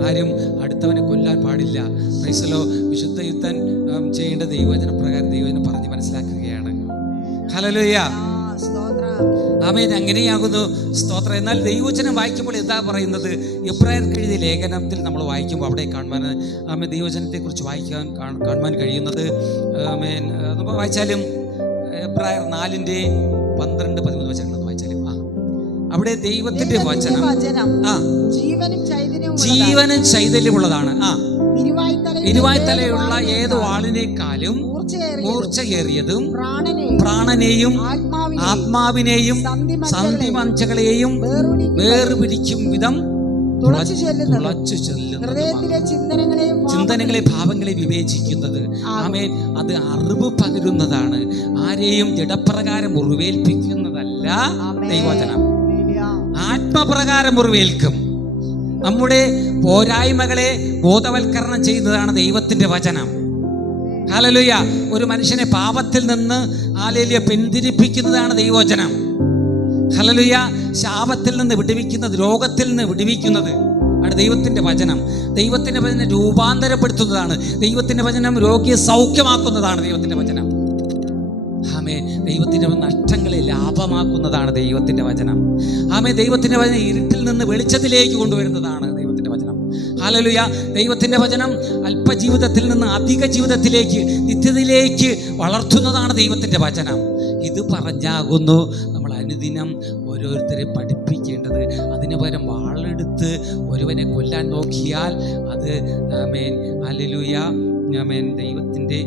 ആരും അടുത്തവനെ കൊല്ലാൻ പാടില്ല. ക്രൈസ്തലോ വിശുദ്ധ യുദ്ധം ചെയ്യേണ്ട ദൈവജന പ്രകാരം ദൈവജനം പറഞ്ഞ് മനസ്സിലാക്കുകയാണ്. ഹല്ലേലൂയ. ആമേൻ. അങ്ങനെയാകുന്നു. സ്തോത്രം. എന്നാൽ ദൈവവചനം വായിക്കുമ്പോൾ എന്താ പറയുന്നത്? എബ്രായർക്ക് എഴുതിയ ലേഖനത്തിൽ നമ്മൾ വായിക്കുമ്പോൾ അവിടെ കാണുവാൻ ദൈവവചനത്തെക്കുറിച്ച് കാണുവാൻ കഴിയുന്നത് നമ്മൾ വായിച്ചാലും എബ്രായർ 4:12-13 വചനങ്ങൾ വായിച്ചാലും അവിടെ ദൈവത്തിന്റെ വചനം ജീവനും ചൈതന്യമുള്ളതാണ്. ഇരുവായ്ത്തലയുള്ള ഏത് വാളിനേക്കാളും മൂർച്ചയേറിയതും പ്രാണനെയും ആത്മാവിനെയും സന്ധിമഞ്ചകളെയും വേർപിടിക്കും വിധം തുളച്ചു ചിന്തനങ്ങളെ ഭാവങ്ങളെ വിവേചിക്കുന്നത്. ആമേൻ. അത് അറിവ് പകരുന്നതാണ്, ആരെയും ജഡപ്രകാരം മുറിവേൽപ്പിക്കുന്നതല്ല ദൈവവചനം. ആത്മപ്രകാരം മുറിവേൽക്കും. നമ്മുടെ പോരായ്മകളെ ബോധവൽക്കരണം ചെയ്യുന്നതാണ് ദൈവത്തിന്റെ വചനം. ഹല്ലേലൂയ. ഒരു മനുഷ്യനെ പാപത്തിൽ നിന്ന് പിന്തിരിപ്പിക്കുന്നതാണ് ദൈവവചനം. ഹല്ലേലൂയ. ശാപത്തിൽ നിന്ന് വിടുവിക്കുന്നത്, രോഗത്തിൽ നിന്ന് വിടുവിക്കുന്നത് ആണ് ദൈവത്തിന്റെ വചനം. ദൈവത്തിന്റെ വചനം രൂപാന്തരപ്പെടുത്തുന്നതാണ്. ദൈവത്തിന്റെ വചനം രോഗിയെ സൗഖ്യമാക്കുന്നതാണ് ദൈവത്തിന്റെ വചനം. ദൈവത്തിന്റെ നഷ്ടങ്ങളെ ലാഭമാക്കുന്നതാണ് ദൈവത്തിന്റെ വചനം. ദൈവത്തിന്റെ വചനം ഇരുട്ടിൽ നിന്ന് വെളിച്ചത്തിലേക്ക് കൊണ്ടുവരുന്നതാണ് ദൈവത്തിന്റെ വചനം. ഹല്ലേലൂയ. ദൈവത്തിന്റെ വചനം അല്പജീവിതത്തിൽ നിന്ന് അധിക ജീവിതത്തിലേക്ക്, നിത്യതയിലേക്ക് വളർത്തുന്നതാണ് ദൈവത്തിന്റെ വചനം. ഇത് പറഞ്ഞാകുന്നു നമ്മൾ അനുദിനം ഓരോരുത്തരെ പഠിപ്പിക്കേണ്ടത്. അതിന് പകരം വാളെടുത്ത് ഒരുവനെ കൊല്ലാൻ നോക്കിയാൽ അത് ഹല്ലേലൂയ ദൈവത്തിൻ്റെ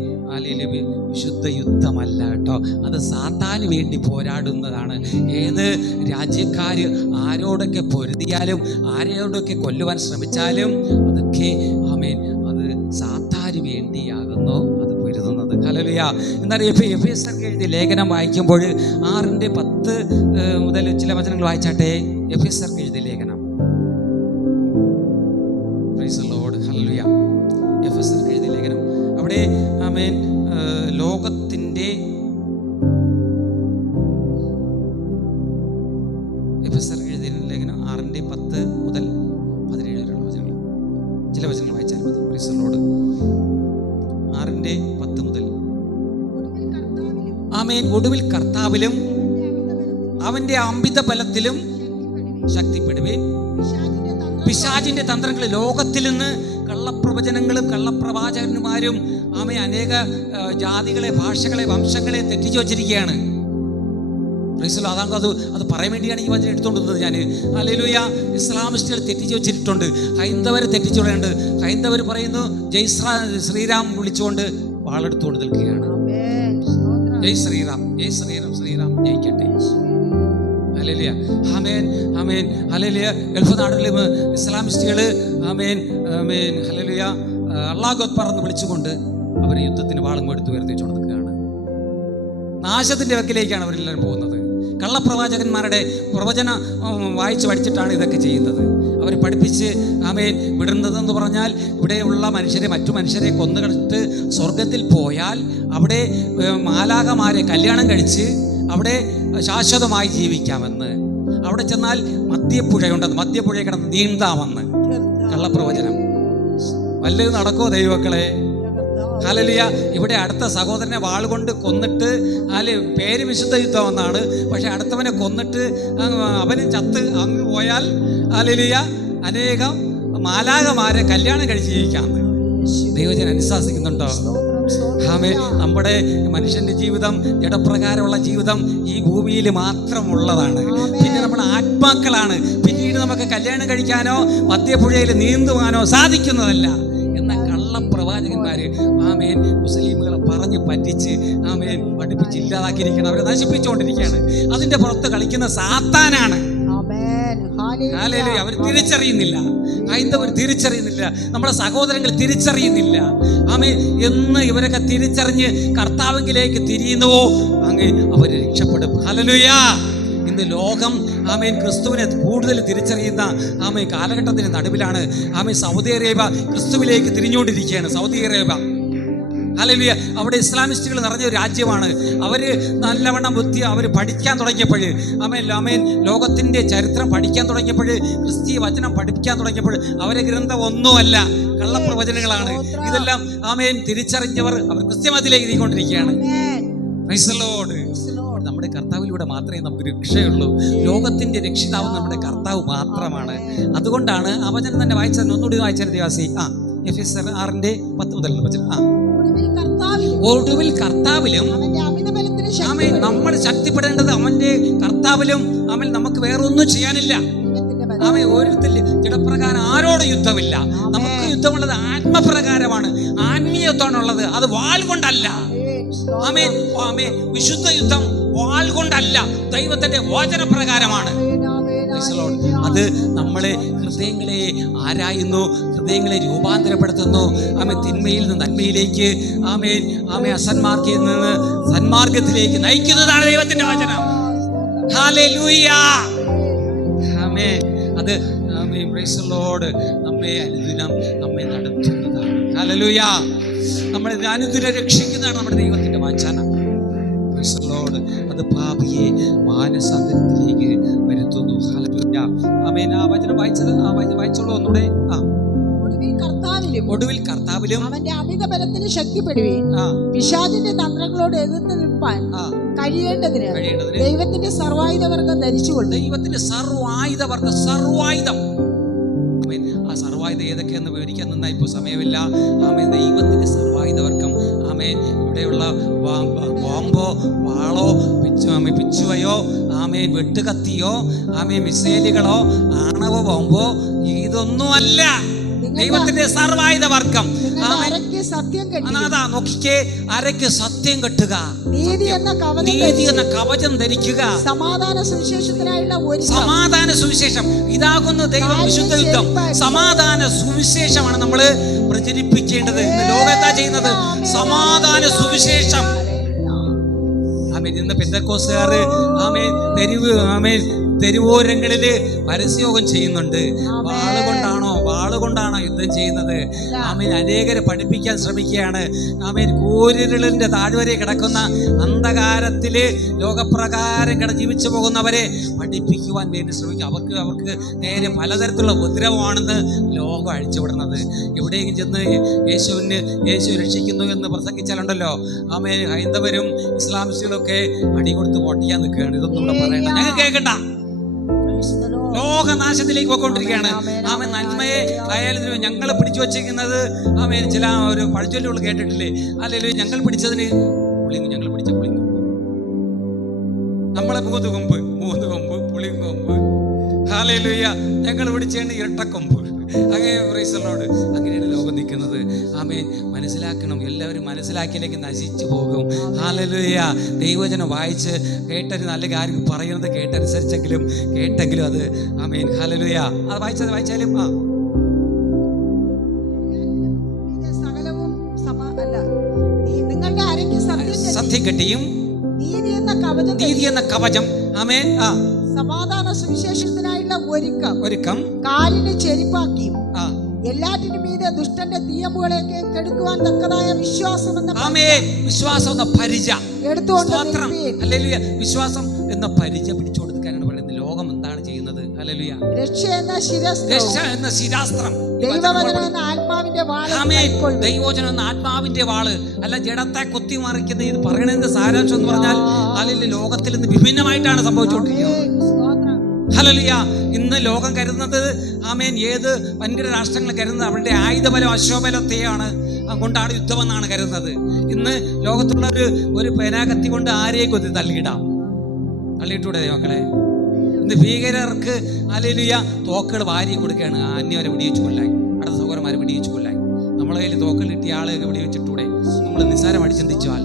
വിശുദ്ധ യുദ്ധമല്ല കേട്ടോ. അത് സാത്താന് വേണ്ടി പോരാടുന്നതാണ്. ഏത് രാജ്യക്കാർ ആരോടൊക്കെ പൊരുതിയാലും ആരോടൊക്കെ കൊല്ലുവാൻ ശ്രമിച്ചാലും അതൊക്കെ അത് സാത്താന് വേണ്ടിയാകുന്നു അത് പൊരുതുന്നത്. ഹല്ലേലൂയ. എന്നാൽ എഫേസ്യർക്ക് എഴുതിയ ലേഖനം വായിക്കുമ്പോൾ 6:10 മുതൽ ചില വചനങ്ങൾ വായിച്ചാട്ടെ. എഫേസ്യർക്ക് എഴുതിയ ലേഖനം. Price the Lord. ഹല്ലേലൂയ. എഫേസ്യർക്ക് എഴുതിയ ലേഖനം അവിടെ ലോകത്തിൻ്റെ എഫേസ്യർക്ക് എഴുതിയ ലേഖനം 6:10 മുതൽ 17 വരെയുള്ള വചനങ്ങൾ, ചില വചനങ്ങൾ വായിച്ചാൽ മതി. Price the Lord. 6:10 മുതൽ. ഒടുവിൽ കർത്താവിലും അവന്റെ അമിത ബലത്തിലും ശക്തിപ്പെടുവേൻ. പിശാചിന്റെ തന്ത്രങ്ങൾ, ലോകത്തിൽ നിന്ന് കള്ളപ്രവചനങ്ങളും കള്ളപ്രവാചകന്മാരും അനേക ജാതികളെ, ഭാഷകളെ, വംശങ്ങളെ തെറ്റിച്ചു വച്ചിരിക്കുകയാണ്. അത് പറയാൻ വേണ്ടിയാണ് ഈ വചനം എടുത്തുകൊണ്ടിരുന്നത് ഞാൻ. ഹല്ലേലൂയ. ഇസ്ലാമിസ്റ്റുകൾ തെറ്റിച്ചു വെച്ചിട്ടുണ്ട്, ഹൈന്ദവരെ തെറ്റിച്ചുകൊണ്ട്. ഹൈന്ദവർ പറയുന്നു ജയ് ശ്രീരാം വിളിച്ചുകൊണ്ട് വാളെടുത്തുകൊണ്ട് നിൽക്കുകയാണ്. ജയ് ശ്രീറാം, ജയ് ശ്രീറാം, ശ്രീറാം ജയിക്കട്ടെ. ഹല്ലേലൂയ. ആമേൻ, ആമേൻ. ഹല്ലേലൂയ. ഗൾഫ് നാടുകളിൽ ഇസ്ലാമിസ്റ്റുകൾ ഹല്ലേലൂയ അല്ലാഹു അക്ബർ എന്ന് വിളിച്ചുകൊണ്ട് അവർ യുദ്ധത്തിന് വാളും എടുത്ത് ഉയർത്തിച്ചുകൊണ്ട് നിൽക്കുകയാണ്. നാശത്തിന്റെ വക്കിലേക്കാണ് അവരെല്ലാവരും പോകുന്നത്. കള്ളപ്രവാചകന്മാരുടെ പ്രവചന വായിച്ച് പഠിച്ചിട്ടാണ് ഇതൊക്കെ ചെയ്യുന്നത്. അവർ പഠിപ്പിച്ച് വിടുന്നതെന്ന് പറഞ്ഞാൽ ഇവിടെയുള്ള മനുഷ്യരെ, മറ്റു മനുഷ്യരെ കൊന്നുകളിട്ട് സ്വർഗത്തിൽ പോയാൽ അവിടെ മാലാഖമാരെ കല്യാണം കഴിച്ച് അവിടെ ശാശ്വതമായി ജീവിക്കാമെന്ന്, അവിടെ ചെന്നാൽ മദ്യപ്പുഴയുണ്ടെന്ന്, മദ്യപ്പുഴ കിടന്ന് നീന്താമെന്ന് കള്ളപ്രവചനം. വല്ലതും നടക്കുമോ ദൈവമക്കളെ? ഹല്ലേലൂയ. ഇവിടെ അടുത്ത സഹോദരനെ വാളുകൊണ്ട് കൊന്നിട്ട് പേര് വിശുദ്ധ യുദ്ധമെന്നാണ്, പക്ഷെ അടുത്തവനെ കൊന്നിട്ട് അവനും ചത്ത് അങ്ങ് പോയാൽ ഹല്ലേലൂയ അനേകം മാലാഖമാരെ കല്യാണം കഴിച്ച് ജീവിക്കാമെന്ന് ദൈവജനം അനുശാസിക്കുന്നുണ്ടോ? ആമേ. നമ്മുടെ മനുഷ്യന്റെ ജീവിതം ജഡപ്രകാരമുള്ള ജീവിതം ഈ ഭൂമിയിൽ മാത്രമുള്ളതാണ്. പിന്നെ നമ്മുടെ ആത്മാക്കളാണ്. പിന്നീട് നമുക്ക് കല്യാണം കഴിക്കാനോ മധ്യപുഴയിൽ നീന്തുവാനോ സാധിക്കുന്നതല്ല എന്ന കള്ളപ്രവാചകന്മാര് ആമേൻ മുസ്ലിമുകളെ പറഞ്ഞ് പറ്റിച്ച് ആമേൻ പഠിപ്പിച്ച് ഇല്ലാതാക്കിയിരിക്കണം. അവരെ നശിപ്പിച്ചുകൊണ്ടിരിക്കുകയാണ്. അതിന്റെ പുറത്ത് കളിക്കുന്ന സാത്താനാണ്. അവർ തിരിച്ചറിയുന്നില്ല. ഹൈന്ദവർ തിരിച്ചറിയുന്നില്ല. നമ്മുടെ സഹോദരങ്ങൾ തിരിച്ചറിയുന്നില്ല. ആമേൻ. എന്ന് ഇവരൊക്കെ തിരിച്ചറിഞ്ഞ് കർത്താവിലേക്ക് തിരിയുന്നുവോ അങ്ങ് അവർ രക്ഷപ്പെടും. ഹല്ലേലൂയ. ഇന്ന് ലോകം ആമേൻ ക്രിസ്തുവിനെ കൂടുതൽ തിരിച്ചറിയുന്ന ആമേൻ കാലഘട്ടത്തിന് നടുവിലാണ്. ആമേൻ സൗദി അറേബ്യ ക്രിസ്തുവിലേക്ക് തിരിഞ്ഞുകൊണ്ടിരിക്കുകയാണ്. സൗദി അറേബ്യ ഹല്ലേലൂയ. അവിടെ ഇസ്ലാമിസ്റ്റുകൾ നിറഞ്ഞ ഒരു രാജ്യമാണ്. അവര് നല്ലവണ്ണം ബുദ്ധി അവർ പഠിക്കാൻ തുടങ്ങിയപ്പോൾ ആമേൻ ലോകത്തിന്റെ ചരിത്രം പഠിക്കാൻ തുടങ്ങിയപ്പോൾ, ക്രിസ്തീയ വചനം പഠിപ്പിക്കാൻ തുടങ്ങിയപ്പോൾ അവരെ ഗ്രന്ഥം ഒന്നുമല്ല, കള്ളപ്രവചനങ്ങളാണ്. ഇതെല്ലാം ആമേൻ തിരിച്ചറിഞ്ഞവർ അവർ ക്രിസ്ത്യമതത്തിലേക്ക് നീങ്ങിക്കൊണ്ടിരിക്കുകയാണ്. Praise the Lord. നമ്മുടെ കർത്താവിലൂടെ മാത്രമേ നമുക്ക് രക്ഷയുള്ളൂ. ലോകത്തിന്റെ രക്ഷിതാവ് നമ്മുടെ കർത്താവ് മാത്രമാണ്. അതുകൊണ്ടാണ് ആ വചനം തന്നെ വായിച്ചത്. ഒന്നുകൂടി വായിച്ചാൽ ദേവാസി. എഫെസ്യർ 6:10 ഒടുവിൽ കർത്താവിലും നമ്മൾ ശക്തിപ്പെടേണ്ടത് അവന്റെ കർത്താവിലും. അവൻ നമുക്ക് വേറൊന്നും ചെയ്യാനില്ല. അവൻ ഓരോരുത്തർ ജഡപ്രകാരം ആരോട് യുദ്ധമില്ല. നമുക്ക് യുദ്ധമുള്ളത് ആത്മപ്രകാരമാണ്, ആത്മീയത്വമാണുള്ളത്. അത് വാൾ കൊണ്ടല്ല. ആമേൻ. ആമേൻ. വിശുദ്ധ യുദ്ധം വാൾ കൊണ്ടല്ല, ദൈവത്തിന്റെ വചനപ്രകാരമാണ്. അത് നമ്മളെ ഹൃദയങ്ങളെ ആരായുന്നു, ഹൃദയങ്ങളെ രൂപാന്തരപ്പെടുത്തുന്നു. ആമേൻ. തിന്മയിൽ നിന്ന് നന്മയിലേക്ക്, ആമേൻ ആമേൻ അസന്മാർഗത്തിൽ നിന്ന് സന്മാർഗത്തിലേക്ക് നയിക്കുന്നതാണ് ദൈവത്തിന്റെ വചനം. ഹല്ലേലൂയ. ആമേൻ. അത് ആമേൻ പ്രൈസ് ദി ലോർഡ് നമ്മെ അനുദിനം നമ്മെ നടത്തുന്നതാണ്. ഹല്ലേലൂയ. നമ്മളെ അനുദിനം രക്ഷിക്കുന്നതാണ് നമ്മുടെ ദൈവത്തിന്റെ വചനം. Price the Lord. അത് പാപിയെ മാനസാന്തരത്തിലേക്ക് വരുത്തുന്നു. ഹല്ലേലൂയ. ആമേൻ. ആ വചനം വായിച്ചത് വായിച്ചോളൂ ഒന്നുകൂടെ. ഒടുവിൽ കർത്താവിലും അവന്റെ അമിത ബലത്തിന് ശക്തിപ്പെടുകയും പിശാചിന്റെ തന്ത്രങ്ങളോട് എതിർത്ത് നിൽപ്പാൻ കഴിയേണ്ടതിന് ദൈവത്തിന്റെ സർവായുധവർഗം ധരിച്ചുകൊള്ളു. ദൈവത്തിന്റെ സർവായുധം. ആ സർവായുധം ഏതൊക്കെയെന്ന് വിവരിക്കാൻ നിന്നാ ഇപ്പോൾ സമയമില്ല. ആമേൻ. ദൈവത്തിന്റെ സർവായുധവർഗം. ആമേൻ. ഇവിടെയുള്ള ബോംബോ വാളോ പിച്ചുവയോ ആമേൻ വെട്ടുകത്തിയോ ആമേൻ മിസൈലുകളോ ആണവ ബോംബോ ഇതൊന്നുമല്ല ദൈവത്തിന്റെ സർവായുധ വർഗം. നോക്കിക്കേ, അരയ്ക്ക് സത്യം കെട്ടുക, നീതി എന്ന കവചം ധരിക്കുക, സമാധാന സുവിശേഷം. ഇതാകുന്നു ദൈവ വിശുദ്ധ യുദ്ധം. സമാധാന സുവിശേഷമാണ് നമ്മൾ പ്രചരിപ്പിക്കേണ്ടത്. ഇന്ന് ലോകം എന്താ ചെയ്യുന്നത്? സമാധാന സുവിശേഷം. ആമേൻ. ഇന്ന് പെന്തക്കോസ്തുകാർ ആമേൻ തെരുവോരങ്ങളില് പരസ്യയോഗം ചെയ്യുന്നുണ്ട്. വാളുകൊണ്ടാണോ യുദ്ധം ചെയ്യുന്നത്? ആമേൻ. അനേകരെ പഠിപ്പിക്കാൻ ശ്രമിക്കുകയാണ്. ആമേൻ. കൂരിരുളിന്റെ താഴ്വരെ കിടക്കുന്ന അന്ധകാരത്തില് ലോകപ്രകാരം ജീവിച്ചു പോകുന്നവരെ പഠിപ്പിക്കുവാൻ വേണ്ടി ശ്രമിക്കുക. അവർക്ക് നേരെ പലതരത്തിലുള്ള ഉപദ്രവമാണെന്ന് ലോകം അഴിച്ചുവിടുന്നത്. എവിടെയെങ്കിലും ചെന്ന് യേശു രക്ഷിക്കുന്നു എന്ന് പ്രസംഗിച്ചാലുണ്ടല്ലോ ആമേൻ ഹൈന്ദവരും ഇസ്ലാമിസ്റ്റുകളും ഒക്കെ അടി കൊടുത്ത് പൊട്ടിക്കാൻ നിൽക്കുകയാണ്. ഇതൊന്നും കൂടെ പറയണ്ട, ഞങ്ങൾ കേൾക്കണ്ട. ലോകനാശത്തിലേക്ക് പോയിക്കൊണ്ടിരിക്കുകയാണ്. ആമേൻ. നന്മയെ ആയാലും ഞങ്ങൾ പിടിച്ചു വച്ചിരിക്കുന്നത് ആമേൻ. ചില ഒരു പഴഞ്ചൊല്ലുകൾ കേട്ടിട്ടില്ലേ? അല്ലെങ്കിൽ ഞങ്ങൾ പിടിച്ചതിന് ഞങ്ങൾ പിടിച്ച പുളിങ്ങ്, നമ്മളെ മൂന്ന് കൊമ്പ് പുളിങ്കൊമ്പ്. ഹല്ലേലൂയ. ഞങ്ങൾ പിടിച്ചേണ്ട ഇരട്ടക്കൊമ്പ്. അങ്ങനെ പ്രൈസ് ദി ലോർഡ്. അങ്ങനെയാണ് ലോകം നിൽക്കുന്നത്. ആമേൻ. മനസ്സിലാക്കണം. എല്ലാവരും മനസ്സിലാക്കിയില്ലെങ്കിൽ നശിച്ചു പോകും. ഹല്ലേലൂയ. ദൈവവചനം വായിച്ച് കേട്ടൊരു നല്ല കാര്യം പറയുന്നത് കേട്ടനുസരിച്ചെങ്കിലും അത് ആമേൻ. ഹല്ലേലൂയ. അത് വായിച്ചാലും സത്യം കെട്ടിയും നീതി എന്ന കവചം. ആമേൻ. സമാധാന സുവിശേഷത്തിനായുള്ള ഒരുക്കം കാലിന് ചെരിപ്പാക്കിയും എല്ലാറ്റിനും മീതെ ദുഷ്ടന്റെ തീയമ്പുകളെയൊക്കെ കെടുക്കുവാൻ തക്കതായ വിശ്വാസം എന്ന പരിച എടുത്തുകൊണ്ട് വിശ്വാസം എന്ന പരിച പിടിച്ചു കൊടുക്കാനാണ് പറയുന്നത്. ലോകം എന്താണ് ചെയ്യുന്നത്? ഹല്ലേലൂയ. രക്ഷ എന്ന ശിരാസ്ത്രം, ദൈവവചനം എന്ന ആത്മാവിന്റെ വാള്. അല്ല ജഡത്തെ കുത്തിമറിക്കുന്ന ഇത് പറയണതിന്റെ സാരാംശം എന്ന് പറഞ്ഞാൽ അതിൽ ലോകത്തിൽ നിന്ന് വിഭിന്നമായിട്ടാണ് സംഭവിച്ചുകൊണ്ടിരിക്കുന്നത്. ഹല്ലേലൂയ. ഇന്ന് ലോകം കരുതുന്നത് ആമേൻ ഏത് വൻകിട രാഷ്ട്രങ്ങൾ കരുതുന്നത് അവരുടെ ആയുധബലം അശ്വബലത്തെയാണ് കൊണ്ടാണ് യുദ്ധമെന്നാണ് കരുതുന്നത്. ഇന്ന് ലോകത്തുള്ള ഒരു പേനാകത്തി കൊണ്ട് ആരെയും കൊത്തി തള്ളിയിടാം. തള്ളിയിട്ടൂടെ മക്കളെ? ഇന്ന് ഭീകരർക്ക് ഹല്ലേലൂയ തോക്കുകൾ വാരി കൊടുക്കുകയാണ്. അന്യവരെ വെടിവെച്ച് കൊല്ലാൻ, അടുത്ത സഹോദരന്മാരെ വെടിവെച്ച് കൊല്ലാൻ. നമ്മളെ കയ്യിൽ തോക്കൾ കിട്ടിയ ആളുകൾ വെടിവെച്ചിട്ടൂടെ? നമ്മൾ നിസ്സാരമായിട്ട് ചിന്തിച്ചാൽ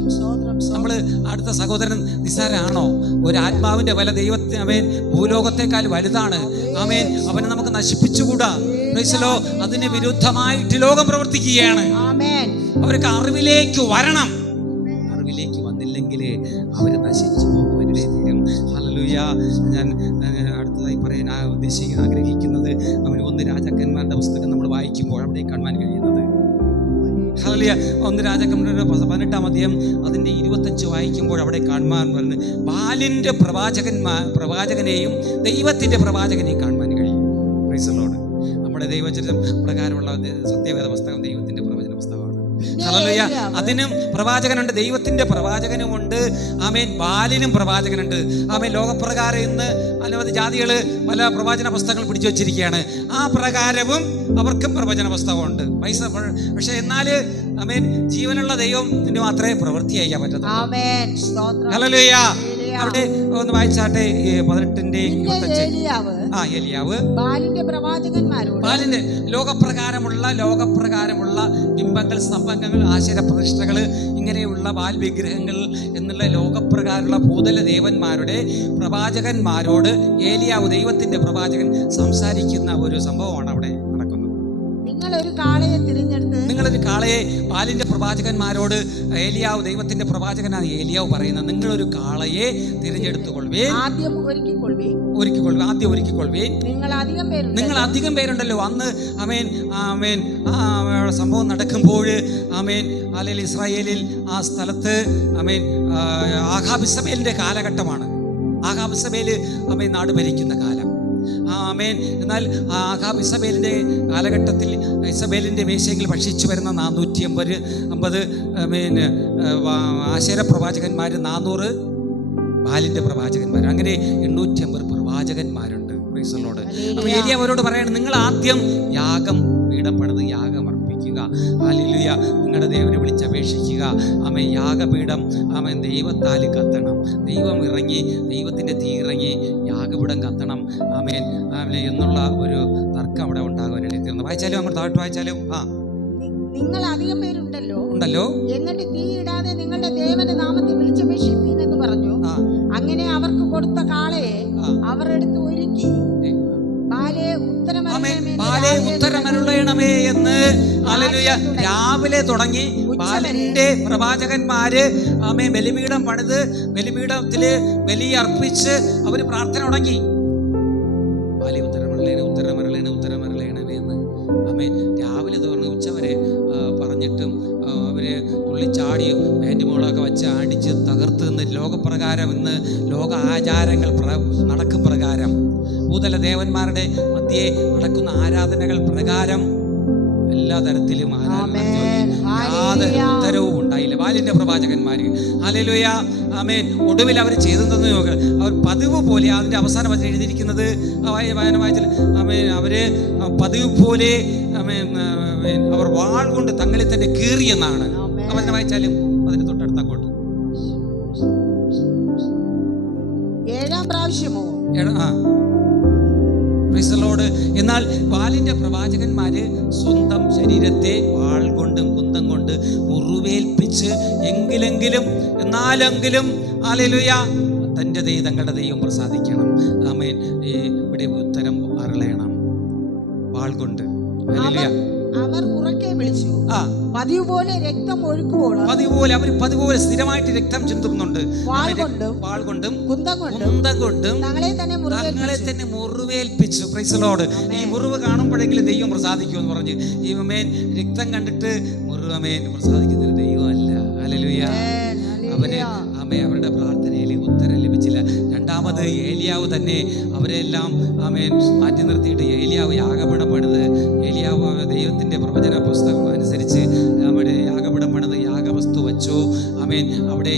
നമ്മൾ അടുത്ത സഹോദരൻ നിസ്സാരമാണോ? ഒരു ആത്മാവിന്റെ വില ദൈവത്തെ അവൻ ഭൂലോകത്തെക്കാൾ വലുതാണ്. ആമേൻ. അവനെ നമുക്ക് നശിപ്പിച്ചുകൂടാ. പ്രൈസലോ. അതിന് വിരുദ്ധമായിട്ട് ലോകം പ്രവർത്തിക്കുകയാണ്. അവർക്ക് അറിവിലേക്ക് വരണം. അറിവിലേക്ക് വന്നില്ലെങ്കിൽ അവർ നശിച്ചു പോകും, അവരുടെ തീരും. ഹല്ലേലൂയ. ഞാൻ അടുത്തതായി പറയാൻ ആഗ്രഹിക്കുന്നത് അവൻ 1 രാജാക്കന്മാരുടെ പുസ്തകം നമ്മൾ വായിക്കുമ്പോൾ അവിടെ കാണുവാൻ കഴിയുന്നത് ഹല്ലേലൂയ 1 രാജാക്കന്മാരുടെ 18-ാം അധ്യായം അതിൻ്റെ 25 വായിക്കുമ്പോൾ അവിടെ കാണുവാൻ പറഞ്ഞ് ബാലിൻ്റെ പ്രവാചകനെയും ദൈവത്തിൻ്റെ പ്രവാചകനെയും കാണുവാൻ കഴിയും. Price the Lord. നമ്മുടെ ദൈവചരിത്രം പ്രകാരമുള്ള സത്യവേദ പുസ്തകം ദൈവത്തിൻ്റെ പ്രവചന പുസ്തകമാണ്. ഹല്ലേലൂയ. അതിനും പ്രവാചകനുണ്ട്, ദൈവത്തിൻ്റെ പ്രവാചകനുമുണ്ട്. ആമേൻ. ബാലിനും പ്രവാചകനുണ്ട്. ആമേൻ. ലോകപ്രകാരം ഇന്ന് അനവധി ജാതികൾ പല പ്രവാചന പുസ്തകങ്ങൾ പിടിച്ചു വച്ചിരിക്കുകയാണ്. ആ പ്രകാരവും അവർക്കും പ്രവചന പുസ്തകമുണ്ട്. പക്ഷെ എന്നാൽ ആമേൻ ജീവനുള്ള ദൈവത്തിന് മാത്രമേ പ്രവൃത്തി ചെയ്യാൻ പറ്റത്തുള്ളൂ. ഹല്ലേലൂയ. അവിടെ ഒന്ന് വായിച്ചാട്ടെ 18-ന്റെ 25. ഏലിയാവ് ബാലിന്റെ ലോകപ്രകാരമുള്ള ബിംബങ്ങൾ, സ്തംഭങ്ങൾ, ആശയപ്രതിഷ്ഠകൾ, ഇങ്ങനെയുള്ള ബാൽ വിഗ്രഹങ്ങൾ എന്നുള്ള ലോകപ്രകാരമുള്ള ഭൂതല ദേവന്മാരുടെ പ്രവാചകന്മാരോട് ഏലിയാവ് ദൈവത്തിന്റെ പ്രവാചകൻ സംസാരിക്കുന്ന ഒരു സംഭവമാണ് അവിടെ നടക്കുന്നത്. നിങ്ങളൊരു കാളയെ ബാലിന്റെ പ്രവാചകന്മാരോട് ഏലിയാവ് ദൈവത്തിന്റെ പ്രവാചകനാണ് ഏലിയാവ് പറയുന്നത്. നിങ്ങളൊരു കാളയെ തിരഞ്ഞെടുത്തുകൊള്ളുവേൻ, ആദ്യം ഒരുക്കിക്കൊള്ളുവേൻ. നിങ്ങൾ അധികം പേരുണ്ടല്ലോ. അന്ന് ആമേൻ സംഭവം നടക്കുമ്പോൾ ആമേൻ അല്ലെങ്കിൽ ഇസ്രായേലിൽ ആ സ്ഥലത്ത് ആമേൻ ആഹാബ് ഇസബേലിന്റെ കാലഘട്ടമാണ്. ആഹാബ് ഇസബേൽ ആമേൻ നാട് ഭരിക്കുന്ന കാലം. ആമേൻ. എന്നാൽ ആഹാബ് ഇസബേലിന്റെ കാലഘട്ടത്തിൽ ഇസബേലിന്റെ മേശയിൽ ഭക്ഷിച്ചു വരുന്ന 450 ആശേര പ്രവാചകന്മാർ, 400 ബാലിന്റെ പ്രവാചകന്മാർ, അങ്ങനെ 850 പ്രവാചകന്മാരുണ്ട്. Price the Lord. അപ്പോൾ ഏലിയാവ് അവരോട് പറയണം, നിങ്ങൾ ആദ്യം യാഗം പീഠം പണിത് യാഗം അർപ്പിക്കുക. ഹല്ലേലൂയ. നിങ്ങളുടെ ദൈവനെ വിളിച്ചപേക്ഷിക്കുക. ആമേൻ. യാഗപീഠം ആമേൻ ദൈവത്താൽ കത്തണം. ദൈവം ഇറങ്ങി, ദൈവത്തിന്റെ തീ ഇറങ്ങി യാഗപീഠം കത്തണം. ആമേൻ എന്നുള്ള ഒരു തർക്കം അവിടെ ഉണ്ടാകുവാനായിട്ട് തീർന്നു. വായിച്ചാലും നമ്മൾ താഴോട്ട് വായിച്ചാലും നിങ്ങൾ അധികം പേരുണ്ടല്ലോ, എന്നിട്ട് തീ ഇടാതെ നിങ്ങളുടെ ദേവന്റെ നാമത്തെ വിളിച്ചപേക്ഷിപ്പീൻ എന്ന് പറഞ്ഞു. അങ്ങനെ അവർക്ക് കൊടുത്ത കാളയെ അവർ എടുത്ത് ഒരുക്കി ഉത്തരമരുളണമേ എന്ന് ഹല്ലേലൂയ രാവിലെ തുടങ്ങി ബാലിന്റെ പ്രവാചകന്മാര് ബലിപീഠം പണിത് ബലിപീഠത്തില് ബലി അർപ്പിച്ച് അവര് പ്രാർത്ഥന തുടങ്ങി. ബാലേ ഉത്തരമരുളണമേ എന്ന് രാവിലെ തുടങ്ങി ഉച്ചവരെ പറഞ്ഞിട്ടും അവര് തുള്ളിച്ചാടിയും ബാൻഡുമേളമൊക്കെ വെച്ച് അടിച്ച് തകർത്ത് നിന്ന് ലോകപ്രകാരം ഇന്ന് ലോക ആചാരങ്ങൾ നടക്കും പ്രകാരം ഭൂതല ദേവന്മാരുടെ മധ്യേ നടക്കുന്ന ആരാധനകൾ പ്രകാരം എല്ലാ തരത്തിലും യാതൊരു ഉത്തരവും ഉണ്ടായില്ല ബാലിന്റെ പ്രവാചകന്മാര്. ഹല്ലേലൂയ. ആമേൻ. ഒടുവിൽ അവർ ചെയ്തെന്ന് നോക്കുക, അവർ പതിവ് പോലെ അതിന്റെ അവസാന വചനം എഴുതിയിരിക്കുന്നത് വായനവായിച്ചാൽ അവര് പതിവ് പോലെ അവർ വാൾ കൊണ്ട് തങ്ങളിൽ തന്നെ കീറിയെന്നാണ്. വചനം വായിച്ചാലും അതിന് തൊട്ടടുത്തങ്ങോട്ട് 7-ാം പ്രാവശ്യമോ എന്നാൽ ബാലിന്റെ പ്രവാചകന്മാര് സ്വന്തം ശരീരത്തെ വാൾ കൊണ്ടും കുന്തം കൊണ്ട് മുറിവേൽപ്പിച്ച് എന്നാലെങ്കിലും ഹല്ലേലൂയ തങ്ങളുടെ ദൈവം പ്രസാദിക്കണം. ആമേൻ. ഇവിടെ ഉത്തരം അരുളണം വാൾ കൊണ്ട്. ഹല്ലേലൂയ. അവർ ഉറക്കെ വിളിച്ചു, പതിവ് പോലെ രക്തം ഒഴുക്കുവോളം പതിവുപോലെ സ്ഥിരമായിട്ട് രക്തം ചിന്തുന്നുണ്ട്. വാൾ കൊണ്ടും കുന്തം കൊണ്ടും തങ്ങളെ തന്നെ മുറിവേൽപ്പിച്ചു. Price the Lord. ഈ മുറിവ് കാണുമ്പോഴെങ്കിലും ദൈവം പ്രസാദിക്കുമെന്ന് പറഞ്ഞ് ഈ രക്തം കണ്ടിട്ട് പ്രസാദിക്കുന്ന ദൈവമല്ല. ഹല്ലേലൂയ. അവരുടെ പ്രാർത്ഥനയിൽ ഉത്തരം ലഭിച്ചില്ല. രണ്ടാമത് ഏലിയാവ് തന്നെ അവരെല്ലാം മാറ്റി നിർത്തിയിട്ട് ഏലിയാവ് യാഗപീഠം പണിത് ഏലിയാവ് ദൈവത്തിന്റെ പ്രവചന പുസ്തകം അനുസരിച്ച് നമ്മുടെ യാഗപീഠം പണിത് യാഗവസ്തു വെച്ചു. ആമേൻ അവിടെ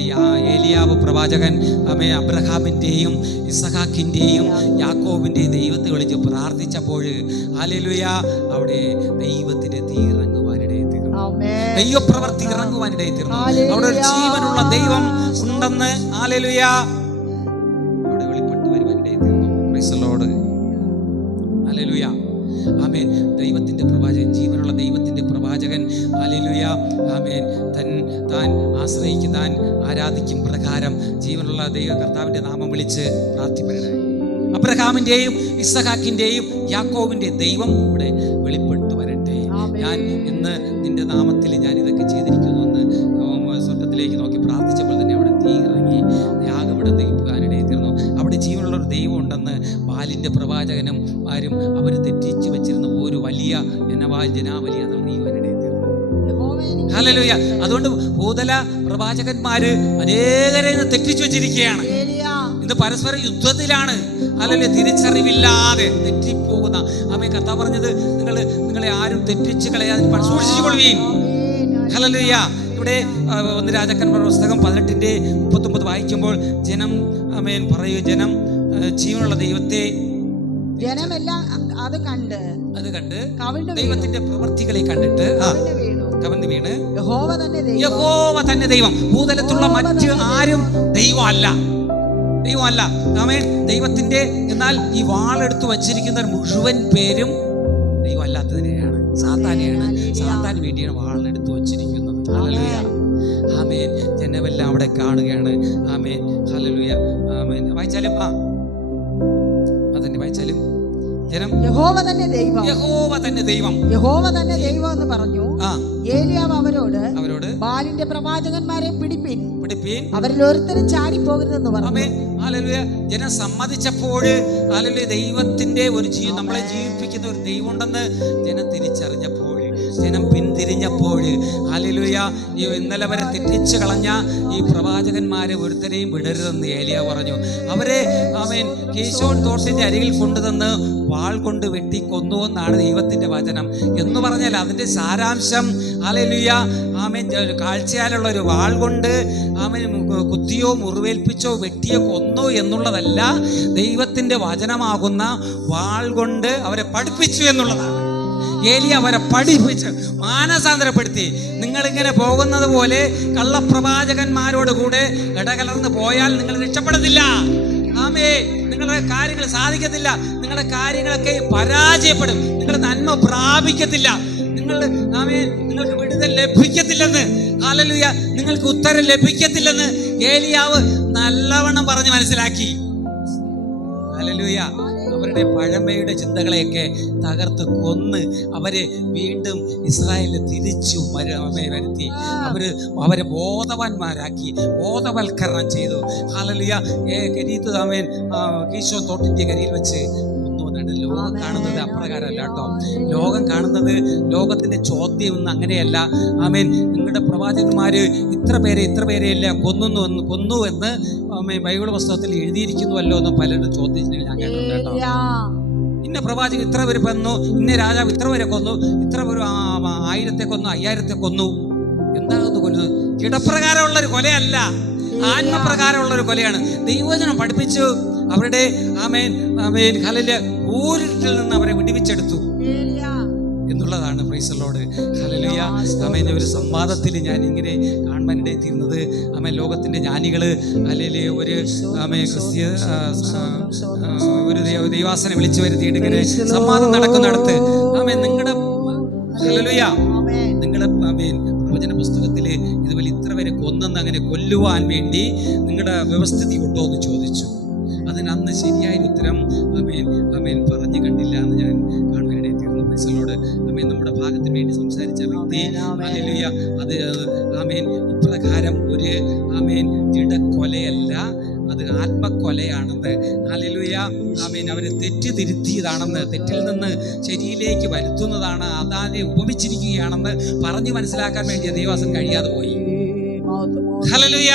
ഏലിയാവ് പ്രവാചകൻ ആമേൻ അബ്രഹാമിൻ്റെയും ഇസഹാക്കിൻ്റെയും യാക്കോബിൻ്റെയും ദൈവത്തെ വിളിച്ച് പ്രാർത്ഥിച്ചപ്പോൾ ഹല്ലേലൂയ അവിടെ ദൈവത്തിൻ്റെ തീ ഇറങ്ങുവാനിടയിൽ തീർന്നു, ദൈവപ്രവൃത്തി ഇറങ്ങുവാനിടയിൽ തീർന്നു. അവിടെ ഒരു ജീവനുള്ള ദൈവം ഉണ്ടെന്ന് ഹല്ലേലൂയ അവിടെ വെളിപ്പെട്ട് വരുവാനിടയിൽ തീർന്നു. Praise the Lord. ഹല്ലേലൂയ. ആമേൻ. ദൈവത്തിൻ്റെ പ്രവാചകൻ, ജീവനുള്ള ദൈവത്തിൻ്റെ പ്രവാചകൻ ഹല്ലേലൂയ ആമേൻ താൻ ആശ്രയിക്കും, താൻ ആരാധിക്കും പ്രകാരം ജീവനുള്ള ദൈവ കർത്താവിൻ്റെ നാമം വിളിച്ച് പ്രാർത്ഥിപ്പനായി. അബ്രഹാമിൻ്റെയും ഇസഹാക്കിൻ്റെയും യാക്കോബിൻ്റെയും ദൈവം ഇവിടെ വെളിപ്പെട്ടു വരട്ടെ. ഞാൻ ഇന്ന് നിന്റെ നാമത്തിൽ ഞാൻ ഇതൊക്കെ ചെയ്തിരിക്കുന്നു എന്ന് സ്വർഗ്ഗത്തിലേക്ക് നോക്കി പ്രാർത്ഥിച്ചപ്പോൾ തന്നെ അവിടെ തീ ഇറങ്ങി യാഗം ഇവിടെ ദഹിക്കാനിടയിൽ തീർന്നു. അവിടെ ജീവനുള്ളൊരു ദൈവം ഉണ്ടെന്ന് ബാലിൻ്റെ പ്രവാചകനും ആരും അവർ തെറ്റിച്ച് വെച്ചിരുന്ന ഒരു വലിയ ജനാവലി അത് അറിയുവാനിടയിൽ തീർന്നു. ഹല്ലേലൂയ. അതുകൊണ്ട് ഭൂതല പ്രവാചകന്മാര് അനേകരെ തെറ്റിച്ചു വെച്ചിരിക്കുകയാണ്. ഇത് പരസ്പര യുദ്ധത്തിലാണ്. ഹല്ലേലൂയ. തിരിച്ചറിവില്ലാതെ തെറ്റിപ്പോകുന്ന ആമേൻ. കർത്താവ് പറഞ്ഞത് നിങ്ങളെ ആരും തെറ്റിച്ച് കളയാതെ സൂക്ഷിച്ചു കൊള്ളുവീൻ. ഹല്ലേലൂയ. ഇവിടെ 1 രാജാക്കന്മാർ പുസ്തകം 18:39 വായിക്കുമ്പോൾ ജനം ആമേൻ പറയൂ, ജനം ജീവനുള്ള ദൈവത്തെ ജനമെല്ലാം അത് കണ്ട് ദൈവത്തിന്റെ പ്രവൃത്തികളെ കണ്ടിട്ട് കവന്ന് വീണ് യഹോവ തന്നെ ദൈവം. ഭൂതലത്തുള്ള മറ്റ് ആരും ദൈവമല്ല. ആമേൻ. ദൈവത്തിന്റെ എന്നാൽ ഈ വാളെടുത്ത് വച്ചിരിക്കുന്ന മുഴുവൻ പേരും ദൈവമല്ലാത്തതിനെയാണ്, സാത്താനെയാണ്. സാത്താന് വേണ്ടിയാണ് വാളെടുത്ത് വച്ചിരിക്കുന്നത്. ഹല്ലേലൂയ. ആമേൻ. ജനമെല്ലാം അവിടെ കാണുകയാണ്. ആമേൻ. ഹല്ലേലൂയ. ആമേൻ. വായിച്ചാലും അതന്നെ വായിച്ചാലും ജനം യഹോവ തന്നെ ദൈവം എന്ന് പറഞ്ഞു. ഏലിയാവ് അവരോട് ബാലിന്റെ പ്രവാചകന്മാരെ പിടിപ്പിൻ, അവരിൽ ഒരുത്തരും ചാടിപ്പോകരുതെന്ന് പറഞ്ഞു. ഹല്ലേലൂയ. ജനം സമ്മതിച്ചപ്പോൾ ഹല്ലേലൂയ ദൈവത്തിന്റെ ഒരു നമ്മളെ ജീവിപ്പിക്കുന്ന ഒരു ദൈവം ഉണ്ടെന്ന് ജനം തിരിച്ചറിഞ്ഞപ്പോൾ, ജനം പിന്തിരിഞ്ഞപ്പോൾ ഹല്ലേലൂയ ഇന്നലെ വരെ തെറ്റിച്ച് കളഞ്ഞ ഈ പ്രവാചകന്മാരെ ഒരുത്തരെയും വിടരുതെന്ന് ഏലിയാവ് പറഞ്ഞു. അവരെ ആമേൻ കീശോൻ തോട്ടിന്റെ അരികിൽ കൊണ്ടുതന്ന് വാൾ കൊണ്ട് വെട്ടി കൊന്നുവെന്നാണ് ദൈവത്തിന്റെ വചനം. എന്ന് പറഞ്ഞാൽ അതിന്റെ സാരാംശം ഹല്ലേലൂയ ആമേൻ കാഴ്ചയാലുള്ള ഒരു വാൾ കൊണ്ട് ആമേൻ കുത്തിയോ മുറിവേൽപ്പിച്ചോ വെട്ടിയോ കൊന്നോ എന്നുള്ളതല്ല. ദൈവത്തിന്റെ വചനമാകുന്ന വാൾ കൊണ്ട് അവരെ പഠിപ്പിച്ചു എന്നുള്ളതാണ്. ഏലിയ അവരെ പഠിപ്പിച്ച് മാനസാന്തരപ്പെടുത്തി. നിങ്ങളിങ്ങനെ പോകുന്നത് പോലെ കള്ളപ്രവാചകന്മാരോട് കൂടെ ഇടകലർന്ന് പോയാൽ നിങ്ങൾ രക്ഷപ്പെടത്തില്ല. ആമേ. നിങ്ങളുടെ കാര്യങ്ങൾ സാധിക്കത്തില്ല. നിങ്ങളുടെ കാര്യങ്ങളൊക്കെ പരാജയപ്പെടും. നിങ്ങൾ നന്മ പ്രാപിക്കത്തില്ല. നിങ്ങൾക്ക് വിടുതൽ ലഭിക്കത്തില്ലെന്ന്, ഹല്ലേലൂയ, നിങ്ങൾക്ക് ഉത്തരം ലഭിക്കത്തില്ലെന്ന് ഏലിയാവ് നല്ലവണ്ണം പറഞ്ഞ് മനസ്സിലാക്കി. ഹല്ലേലൂയ. അവരുടെ പഴമയുടെ ചിന്തകളെയൊക്കെ തകർത്ത് കൊന്ന് അവരെ വീണ്ടും ഇസ്രായേലിൽ തിരിച്ചു വരുത്തി അവരെ ബോധവാന്മാരാക്കി, ബോധവൽക്കരണം ചെയ്തു. ഹല്ലേലൂയ. കരീത്ത് ആമേൻ കീശോൻ തോട്ടിന്റെ കരിയിൽ വെച്ച് ലോകം കാണുന്നത് അപ്രകാരമല്ല കേട്ടോ. ലോകം കാണുന്നത്, ലോകത്തിന്റെ ചോദ്യം ഒന്നും അങ്ങനെയല്ല. ആമേൻ. നിങ്ങളുടെ പ്രവാചകന്മാര് ഇത്ര പേരെ അല്ല കൊന്നു എന്ന് ആമേൻ ബൈബിൾ പുസ്തകത്തിൽ എഴുതിയിരിക്കുന്നുവല്ലോ എന്ന് പലരുടെ ചോദ്യത്തിന് ഞാൻ കേട്ടിട്ടുണ്ട് കേട്ടോ. ഇന്ന പ്രവാചകൻ ഇത്ര പേര് കൊന്നു, ഇന്ന രാജാവ് ഇത്ര പേരെ കൊന്നു, ഇത്ര പേര് 1000 കൊന്നു, 5000 കൊന്നു. എന്താകുന്നു കൊല്ലുന്നത്? ഇടപ്രകാരമുള്ളൊരു കൊലയല്ല, ആത്മപ്രകാരമുള്ളൊരു കൊലയാണ്. ദൈവവചനം പഠിപ്പിച്ചു. അവരുടെ ആമേൻ ഹല്ലേലൂയ ഊരിൽ നിന്ന് അവരെ വിടുവിച്ചെടുത്തു എന്നുള്ളതാണ്. Price the Lord. ഹല്ലേലൂയ. ആമേൻ. ഒരു സംവാദത്തിൽ ഞാൻ ഇങ്ങനെ കാണാനിടയിൽ തീരുന്നത്, ആമേൻ ലോകത്തിന്റെ ജ്ഞാനികള് ഹല്ലേലൂയ ഒരു ആമേൻ ക്രിസ്ത്യ ഒരു ദൈവാസനെ വിളിച്ചു വരുത്തിയിട്ട് ഇങ്ങനെ സംവാദം നടക്കുന്നിടത്ത് ആമേൻ നിങ്ങളുടെ ഹല്ലേലൂയ നിങ്ങളുടെ ആമേൻ പ്രവചന പുസ്തകത്തില് ഇതുപോലെ ഇത്ര പേരെ കൊന്നെന്ന് അങ്ങനെ കൊല്ലുവാൻ വേണ്ടി നിങ്ങളുടെ വ്യവസ്ഥിതി ഉണ്ടോ എന്ന് ചോദിച്ചു. അതിന് അന്ന് ശരിയായ ഉത്തരം ആമേൻ പറഞ്ഞു കണ്ടില്ല എന്ന് ഞാൻ കാണുവാനിടയിൽ തീർന്നു. Praise the Lord. ആമേൻ. നമ്മുടെ ഭാഗത്തിന് വേണ്ടി സംസാരിച്ച വ്യക്തി ഹല്ലേലൂയ അത് ആമേൻ ഇപ്രകാരം ഒരു ആമേൻ ജഡക്കൊലയല്ല, അത് ആത്മക്കൊലയാണെന്ന്. ഹല്ലേലൂയ. ആമേൻ. അവരെ തെറ്റിതിരുത്തിയതാണെന്ന്, തെറ്റിൽ നിന്ന് ശരിയിലേക്ക് വരുത്തുന്നതാണ്, അതാനെ ഉപമിച്ചിരിക്കുകയാണെന്ന് പറഞ്ഞ് മനസ്സിലാക്കാൻ വേണ്ടി ദൈവദാസൻ കഴിയാതെ പോയി. ഹല്ലേലൂയ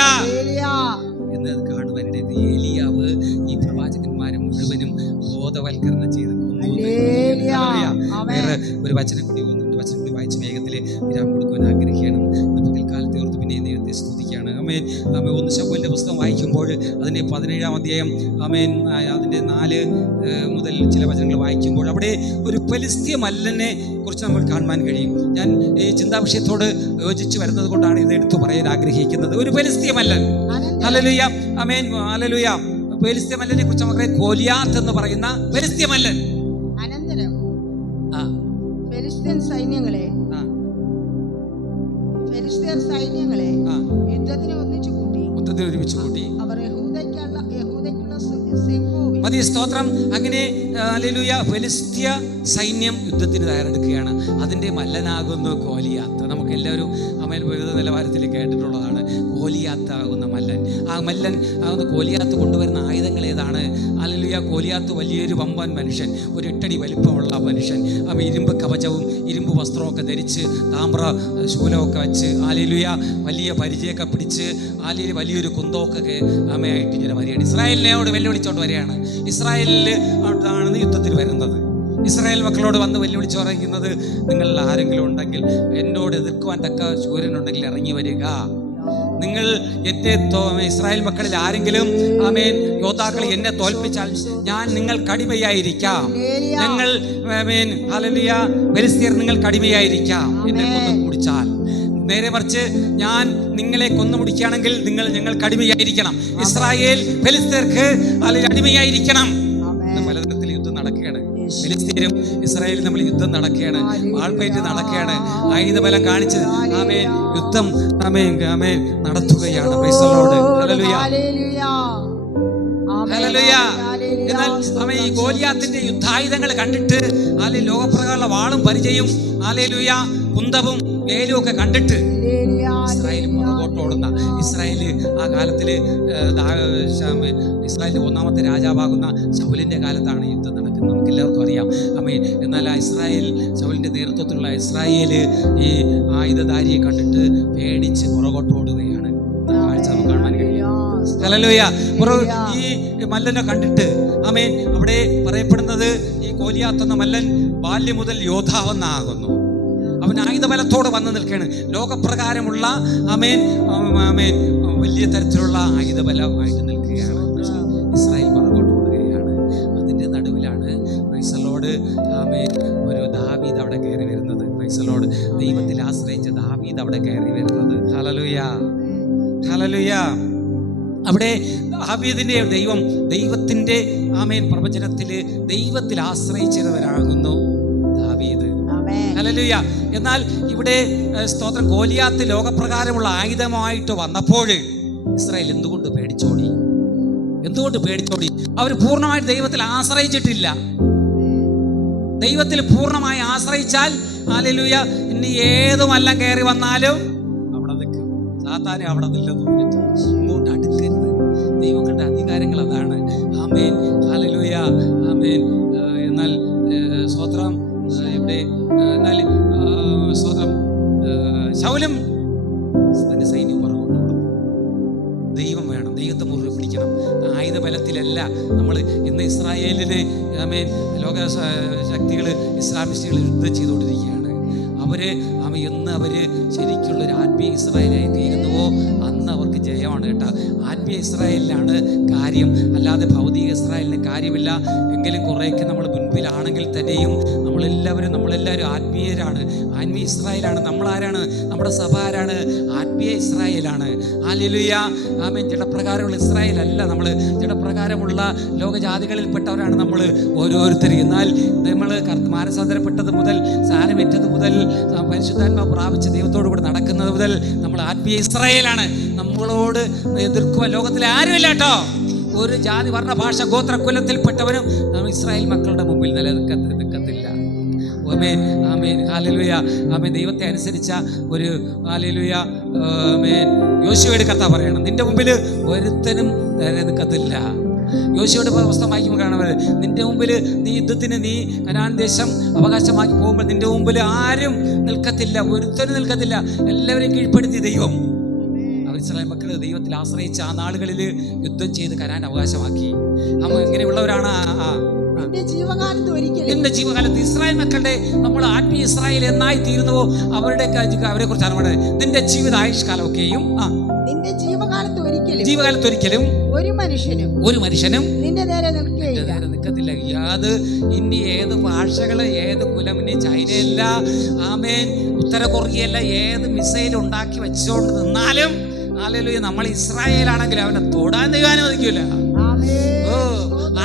എന്ന് കാണുവാനിടയിൽ ഏലിയാവ് ഈ പ്രവാചകന്മാരെ മുഴുവനും ബോധവൽക്കരണം ചെയ്ത് കൊന്നു. വേറെ ഒരു വചനം കൂടി വന്നിട്ടുണ്ട്. വചനം കൂടി വായിച്ച് വേഗത്തിൽ വിരാമം കൊടുക്കുവാൻ ആഗ്രഹിക്കുകയാണ്. പകൽക്കാലത്തെ ഓർത്ത് പിന്നെ ദൈവത്തെ സ്തുതിക്കുകയാണ്. ആമേൻ. ആമേൻ 1 ശമൂവേലിന്റെ പുസ്തകം വായിക്കുമ്പോൾ അതിൻ്റെ 17-ാം അധ്യായം ആമേൻ അതിൻ്റെ 4 മുതൽ ചില വചനങ്ങൾ വായിക്കുമ്പോൾ അവിടെ ഒരു ഫെലിസ്ത്യ മല്ലനെ കുറിച്ച് നമ്മൾ കാണുവാൻ കഴിയും. ഞാൻ ഈ ചിന്താവിഷയത്തോട് യോജിച്ച് വരുന്നത് കൊണ്ടാണ് ഇത് എടുത്തു പറയാൻ ആഗ്രഹിക്കുന്നത്. ഒരു ഫെലിസ്ത്യ മല്ലൻ, ഹല്ലേലൂയ, ആമേൻ, ഹല്ലേലൂയ. ഫെലിസ്ത്യ മല്ലനെ കുറിച്ച് നമുക്ക് ഗോലിയാത്ത് എന്ന് പറയുന്ന ഫെലിസ്ത്യ മല്ലൻ. അനന്തരം ഫെലിസ്ത്യർ സൈന്യങ്ങളെ യുദ്ധത്തിന് ഒരുമിച്ച് കൂട്ടി അവർ മതി സ്തോത്രം. അങ്ങനെ ഹല്ലേലൂയ, ഫെലിസ്ത്യ സൈന്യം യുദ്ധത്തിന് തയ്യാറെടുക്കുകയാണ്. അതിൻ്റെ മല്ലനാകുന്നു ഗോലിയാത്ത്. നമുക്ക് എല്ലാവരും അമേൽ വിവിധ നിലവാരത്തിൽ കേട്ടിട്ടുള്ളതാണ് ഗോലിയാത്ത് ആകുന്ന മല്ലൻ. ആ മല്ലൻ ആകുന്ന ഗോലിയാത്ത് കൊണ്ടുവരുന്ന ആയുധങ്ങൾ ഏതാണ്? ഹല്ലേലൂയ, ഗോലിയാത്ത് വലിയൊരു വമ്പൻ മനുഷ്യൻ, ഒരു 8 അടി വലിപ്പമുള്ള മനുഷ്യൻ. അവൻ ഇരുമ്പ് കവചവും ഇരുമ്പ് വസ്ത്രമൊക്കെ ധരിച്ച് താമ്ര ശൂലമൊക്കെ വെച്ച് ഹല്ലേലൂയ വലിയ പരിചയമൊക്കെ പിടിച്ച് ഹല്ലേലൂയ വലിയൊരു കുന്തമൊക്കെ അമ്മയായിട്ട് ഇങ്ങനെ വരികയാണ്. ഇസ്രായേലിനോട് വെല്ലുവിളിച്ചോണ്ട് വരികയാണ്. ഇസ്രായേലിൽ ആണ് യുദ്ധത്തിൽ വരുന്നത്. ഇസ്രായേൽ മക്കളോട് വന്ന് വെല്ലുവിളിച്ച് പറയുന്നത്, നിങ്ങൾ ആരെങ്കിലും ഉണ്ടെങ്കിൽ എന്നോട് എതിർക്കുവാൻ തക്ക ശൂരനുണ്ടെങ്കിൽ ഇറങ്ങി വരിക. നിങ്ങൾ എൻ്റെ ഇസ്രായേൽ മക്കളിൽ ആരെങ്കിലും ആമേൻ യോദ്ധാക്കൾ എന്നെ തോൽപ്പിച്ചാൽ ഞാൻ നിങ്ങൾക്ക് അടിമയായിരിക്കാം. ഞങ്ങൾ ആമേൻ ഹല്ലേലൂയ ഫെലിസ്ത്യർ നിങ്ങൾക്ക് അടിമയായിരിക്കാം. എന്നെ കൊന്നു മുടിച്ചാൽ. നേരെ മറിച്ച് ഞാൻ നിങ്ങളെ കൊന്നു മുടിക്കുകയാണെങ്കിൽ നിങ്ങൾ ഞങ്ങൾക്ക് അടിമയായിരിക്കണം. ഇസ്രായേൽ ഫെലിസ്ത്യർക്ക് അടിമയായിരിക്കണം. പലതരത്തിൽ യുദ്ധം നടക്കുകയാണ്. ഫെലിസ്ത്യരും ഇസ്രായേലും തമ്മിൽ യുദ്ധം നടക്കുകയാണ്. വാൾപ്പേറ്റ് നടക്കുകയാണ്. ആയുധബലം കാണിച്ച് ആമേൻ യുദ്ധം ആമേൻ ആമേൻ നടത്തുകയാണ്. Price the Lord. Hallelujah, hallelujah. എന്നാൽ ആമേൻ ഈ ഗോലിയാത്തിന്റെ യുദ്ധായുധങ്ങൾ കണ്ടിട്ട് ആലേ ലോകപ്രകാരമുള്ള വാളും പരിചയും ഹല്ലേലൂയ കുന്തവും വേലും ഒക്കെ കണ്ടിട്ട് ഇസ്രായേൽ പുറകോട്ടോടുന്ന ഇസ്രായേല് ആ കാലത്തില് ഇസ്രായേലിന്റെ 1ാമത്തെ രാജാവാകുന്ന ശൗലിന്റെ കാലത്താണ് യുദ്ധം നടക്കുന്നത്. നമുക്ക് എല്ലാവർക്കും അറിയാം. ആമേൻ. എന്നാൽ ആ ഇസ്രായേൽ ശൗലിന്റെ നേതൃത്വത്തിലുള്ള ഇസ്രായേല് ഈ ആയുധധാരിയെ കണ്ടിട്ട് പേടിച്ച് പുറകോട്ടോടുകയാണ്. കാഴ്ച നമുക്ക് കാണാൻ കഴിയും. ഹല്ലേലൂയ. ഈ മല്ലനെ കണ്ടിട്ട് ആമേൻ അവിടെ പറയപ്പെടുന്നത് ഈ ഗോലിയാത്ത് എന്ന മല്ലൻ ബാല്യം മുതൽ യോദ്ധാവെന്നാകുന്നു. അവൻ ആയുധബലത്തോടെ വന്നു നിൽക്കുകയാണ്. ലോകപ്രകാരമുള്ള ആമേൻ ആമേൻ വലിയ തരത്തിലുള്ള ആയുധബലമായിട്ട് നിൽക്കുകയാണ്. ഇസ്രായേൽ പുറകോട്ട് ഓടുകയാണ്. അതിൻ്റെ നടുവിലാണ് പ്രൈസ് ദി ലോർഡ് ആമേൻ ഒരു ദാവീദ് അവിടെ കയറി വരുന്നത്. Price the Lord. ദൈവത്തിൽ ആശ്രയിച്ച ദാവീദ് അവിടെ കയറി വരുന്നത്. Hallelujah, hallelujah. അവിടെ ദാവീദിന്റെ ദൈവത്തിന്റെ ആമേൻ പ്രവചനത്തിൽ ദൈവത്തിൽ ആശ്രയിച്ചിരുന്നവരാകുന്നു ദാവീദ്. ഹല്ലേലൂയ. എന്നാൽ ഇവിടെ സ്തോത്രം ഗോലിയാത്ത് ലോകപ്രകാരമുള്ള ആയുധമായിട്ട് വന്നപ്പോൾ ഇസ്രായേൽ എന്തുകൊണ്ട് പേടിച്ചോടി? അവർ പൂർണ്ണമായിട്ട് ദൈവത്തിൽ ആശ്രയിച്ചിട്ടില്ല. ദൈവത്തിൽ പൂർണ്ണമായി ആശ്രയിച്ചാൽ ഹല്ലേലൂയ ഇനി ഏതുമല്ല കയറി വന്നാലും അവിടെ നിൽക്കും. സാത്താനെ അവിടെ നില്ലെന്ന് പറഞ്ഞിട്ട് ഇങ്ങോട്ട് അടുക്കരുത്. ദൈവങ്ങളുടെ അധികാരങ്ങൾ അതാണ്. ആമേൻ, ഹല്ലേലൂയ, ആമേൻ. എന്നാൽ സ്തോത്രം ഇവിടെ എന്നാൽ സ്തോത്രം ശൗലും തന്റെ സൈന്യം പുറകോട്ട്. ദൈവം വേണം, ദൈവത്തെ മുറുകെ പിടിക്കണം. ആയുധബലത്തിലല്ല നമ്മൾ ഇന്ന് ഇസ്രായേലിനെ ആമേൻ ലോക ശക്തികൾ ഇസ്ലാമിസ്റ്റുകൾ യുദ്ധം ചെയ്തുകൊണ്ടിരിക്കുകയാണ്. എന്ന് അവര് ശരിക്കുള്ളൊരു ആത്മീയ ഇസ്രായേലായി തീരുന്നുവോ അന്ന് അവർക്ക് ജയമാണ് കേട്ടോ. ആത്മീയ ഇസ്രായേലിലാണ് കാര്യം, അല്ലാതെ ഭൗതിക ഇസ്രായേലിന് കാര്യമില്ല. എങ്കിലും കുറേയൊക്കെ നമ്മൾ മുൻപിലാണെങ്കിൽ തന്നെയും നമ്മളെല്ലാവരും ആത്മീയരാണ്, ആത്മീയ ഇസ്രായേലാണ്. നമ്മളാരാണ്? നമ്മുടെ സഭ ആരാണ്? ആത്മീയ ഇസ്രായേലാണ്. ഹല്ലേലൂയ, ആമേൻ. ജഡപ്രകാരമുള്ള ഇസ്രായേൽ അല്ല നമ്മൾ, ജഡപ്രകാരമുള്ള ലോകജാതികളിൽപ്പെട്ടവരാണ് നമ്മൾ ഓരോരുത്തരും. എന്നാൽ നമ്മൾ മാനസാന്തരപ്പെട്ടത് മുതൽ, സ്നാനമേറ്റത് മുതൽ, പരിശുദ്ധാത്മാവ് പ്രാപിച്ച് ദൈവത്തോടു കൂടെ നടക്കുന്നത് മുതൽ നമ്മൾ ആത്മീയ ഇസ്രായേലാണ്. നമ്മളോട് എതിർക്കുവാൻ ലോകത്തിലെ ആരുമില്ല കേട്ടോ. ഒരു ജാതി, വർണ്ണ, ഭാഷ, ഗോത്ര, കുലത്തിൽപ്പെട്ടവനും നമ്മൾ ഇസ്രായേൽ മക്കളുടെ മുമ്പിൽ നിൽക്കത്തില്ല. ആമേൻ, ആമേൻ, ഹല്ലേലൂയ, ആമേൻ. ദൈവത്തെ അനുസരിച്ച ഒരു ഹല്ലേലൂയ, ആമേൻ. യോശുവയുടെ കഥ പറയണം. നിന്റെ മുമ്പിൽ ഒരുത്തനും നിൽക്കത്തില്ല. യോശുവയുടെ പുസ്തകം വായിക്കുമ്പോൾ കാണുന്നത്, നിന്റെ മുമ്പിൽ നീ യുദ്ധത്തിന് നീ കനാൻ ദേശം അവകാശമാക്കി പോകുമ്പോൾ നിന്റെ മുമ്പിൽ ആരും നിൽക്കത്തില്ല, ഒരുത്തനും നിൽക്കത്തില്ല. എല്ലാവരെയും കീഴ്പ്പെടുത്തി ദൈവം. അവർ ഇസ്രായേൽ മക്കൾ ദൈവത്തിൽ ആശ്രയിച്ച ആ നാളുകളിൽ യുദ്ധം ചെയ്ത് കനാൻ അവകാശമാക്കി. എങ്ങനെയുള്ളവരാണ്? എന്റെ ജീവകാലത്ത് ഇസ്രായേൽ മക്കളുടെ നമ്മൾ ആത്മീയ ഇസ്രായേൽ എന്നായി തീരുന്നുവോ അവരെ കുറിച്ചാണ് പറയുന്നത്. നിന്റെ ജീവിത ആയുഷ്കാലമൊക്കെയും നിന്റെ ജീവകാലത്തൊരിക്കലും ഒരു മനുഷ്യനും നിന്റെ നേരെ നിൽക്കത്തില്ല. അത് ഇനി ഏത് ഭാഷകള്, ഏത് കുലം, ഇനി ചൈനയല്ല, ആമേൻ, ഉത്തര കൊറിയല്ല, ഏത് മിസൈൽ ഉണ്ടാക്കി വെച്ചുകൊണ്ട് നിന്നാലും ഹല്ലേലൂയ, നമ്മൾ ഇസ്രായേലാണെങ്കിൽ അവനെ തൊടാൻ ദൈവം അനുവദിക്കൂല.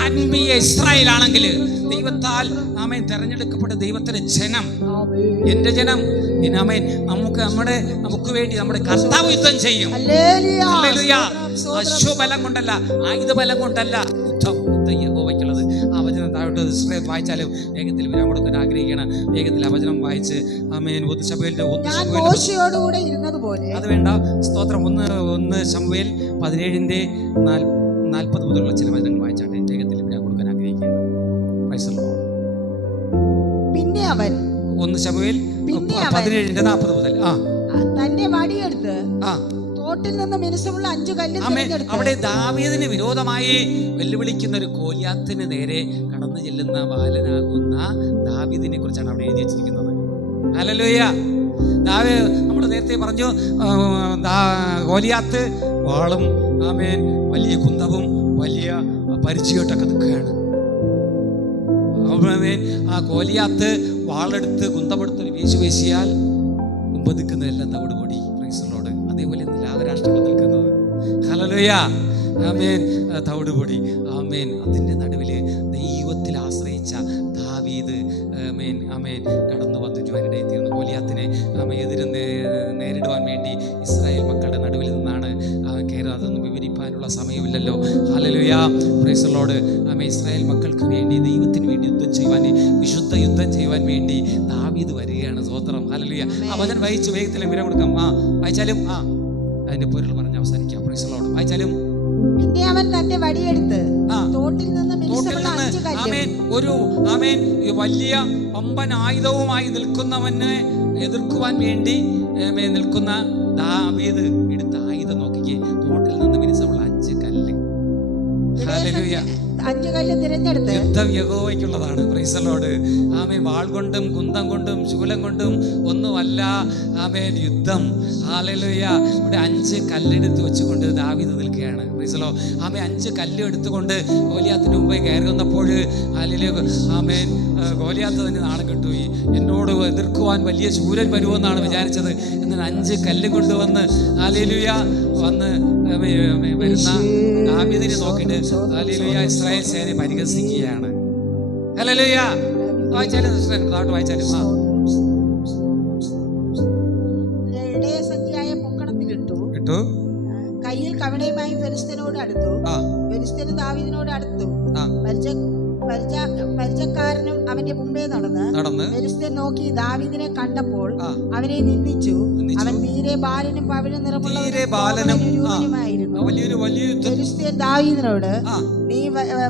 ആത്മീയ ഇസ്രായേലാണെങ്കിൽ ദൈവത്താൽ ആമേൻ തെരഞ്ഞെടുക്കപ്പെട്ട ദൈവത്തിന്റെ ജനം, എന്റെ ജനം, ആമേൻ, നമുക്ക് വേണ്ടി നമ്മുടെ കർത്താവ് യുദ്ധം ചെയ്യും. ഹല്ലേലൂയ. അശ്വബലം കൊണ്ടല്ല, ആയുധബലം കൊണ്ടല്ല യുദ്ധം യഹോവയ്ക്കുള്ളത്. ആ വചനം താഴോട്ട് വായിച്ചാലും വേഗത്തിൽ വിരാം കൊടുക്കാൻ ആഗ്രഹിക്കണം. വേഗത്തിൽ ആ വചനം വായിച്ച് ആമേൻ. അത് വേണ്ട, സ്തോത്രം. 1 ശമൂവേൽ 17:40 മുതലുള്ള ചില വചനങ്ങൾ വായിച്ചാട്ടെ. വേഗത്തിൽ വിരാം കൊടുക്കാൻ ആഗ്രഹിക്കുകയാണ്. പിന്നെ അവൻ 1 ശമൂവേൽ 17:40 മുതൽ തന്റെ വടിയെടുത്ത് തോട്ടിൽ നിന്ന് മിനുസമുള്ള 5 കല്ല് അവിടെ ദാവീദിന് വിരോധമായി വെല്ലുവിളിക്കുന്ന ഒരു ഗോലിയാത്തിന് നേരെ കടന്നു ചെല്ലുന്ന ബാലനാകുന്ന ദാവീദിനെ കുറിച്ചാണ് അവിടെ എഴുതി വെച്ചിരിക്കുന്നത്. ഹല്ലേലൂയ. നമ്മൾ നേരത്തെ പറഞ്ഞു, ഗോലിയാത്ത് വാളും ആമേൻ വലിയ കുന്തവും വലിയ പരിചയമായിട്ടൊക്കെ നിൽക്കുകയാണ്. ആ ഗോലിയാത്ത് വാളെടുത്ത് കുന്തമെടുത്ത് വീശിയാൽ മുമ്പ് നിൽക്കുന്നതെല്ലാം തവിടുപൊടി. പ്രൈസലോട്. അതേപോലെ രാഷ്ട്രങ്ങൾ നിൽക്കുന്നത്. ഹല്ലേലൂയ. ആമേൻ. തവിടുപൊടി. ആമേൻ. അതിൻ്റെ നടുവിൽ ദൈവത്തിൽ ആശ്രയിച്ച ദാവീദ് ആമേൻ ആമേൻ കടന്നു വന്നിട്ടുവാനിടയിൽ തീർന്നു. ഗോലിയാത്തിനെ എതിരെ നേരിടുവാൻ വേണ്ടി ഇസ്രായേൽ മക്കളുടെ നടുവിൽ നിന്നാണ് കയറുന്നത്. അതൊന്നും വിവരിക്കാനുള്ള സമയമില്ലല്ലോ. ഹല്ലേലൂയ. Praise the Lord. ആമേൻ. ഇസ്രായേൽ മക്കൾക്ക് വേണ്ടി, ദൈവത്തിന് വേണ്ടി യുദ്ധം ചെയ്യുവാൻ, വിശുദ്ധ യുദ്ധം ചെയ്യുവാൻ വേണ്ടി ദാവീദ് വരികയാണ്. സ്തോത്രം. ഹല്ലേലൂയ. ആ വചനം വായിച്ചു വേഗത്തിൽ വിവരം കൊടുക്കാം. വായിച്ചാലും അതിന്റെ പൊരുൾ പറഞ്ഞ് അവസാനിക്കാം. Price the Lord. വായിച്ചാലും പിന്നെ അവൻ തന്റെ വടിയെടുത്ത് തോട്ടിൽ നിന്ന് ഒരു വലിയ പമ്പൻ ആയുധവുമായി നിൽക്കുന്നവനെ എതിർക്കുവാൻ വേണ്ടി നിൽക്കുന്ന ദാവീദ് എടുത്ത ആയുധം നോക്കിക്കേ. തോട്ടിൽ നിന്ന് മിനുസമുള്ള 5 കല്ല്. ഹല്ലേലൂയ. 5 കല്ല് തിരഞ്ഞെടുത്ത് യുദ്ധം യഹോവയ്ക്കുള്ളതാണ്. Praise the Lord. ആമേൻ. വാൾ കൊണ്ടും കുന്തം കൊണ്ടും ശൂലം കൊണ്ടും ഒന്നുമല്ല ആമേൻ യുദ്ധം. ഹല്ലേലൂയ. ഇവിടെ 5 കല്ലെടുത്ത് വെച്ചുകൊണ്ട് ദാവീദ് നിൽക്കുകയാണ്. Price the Lord. ആമേൻ. 5 കല്ല് എടുത്തുകൊണ്ട് ഗോലിയാത്തിന് മുമ്പേ കയറി വന്നപ്പോൾ ഹല്ലേലൂയ ആമേൻ ഗോലിയാത്ത് തന്നെ നാണം കെട്ടുപോയി. എന്നോട് എതിർക്കുവാൻ വലിയ ശൂരൻ വരുമെന്നാണ് വിചാരിച്ചത്. എന്നാൽ 5 കല്ല് കൊണ്ടുവന്ന് ഹല്ലേലൂയ വന്ന് വരുന്ന ദാവീദിനെ നോക്കിയിട്ട് ഹല്ലേലൂയ ഇസ്രായേൽ സേനയെ പരിഹസിക്കുകയാണ്. ഹല്ലേലൂയ. വായിച്ചാലും വായിച്ചാലും ഇട്ടു. കയ്യിൽ കവണയുമായി ഫെലിസ്ത്യനോട് അടുത്തു. ഫെലിസ്ത്യന് ദാവീദിനോട് അടുത്തു. പരിചക്കാരനും അവന്റെ മുമ്പേ നടന്ന് ഫെലിസ്ത്യൻ നോക്കി ദാവീദിനെ കണ്ടപ്പോൾ അവനെ നിന്ദിച്ചു. അവൻ തീരെ ബാലനും പവിഴ നിറമുള്ളവനുമായിരുന്നു. ഫെലിസ്ത്യൻ ദാവീദിനോട്, നീ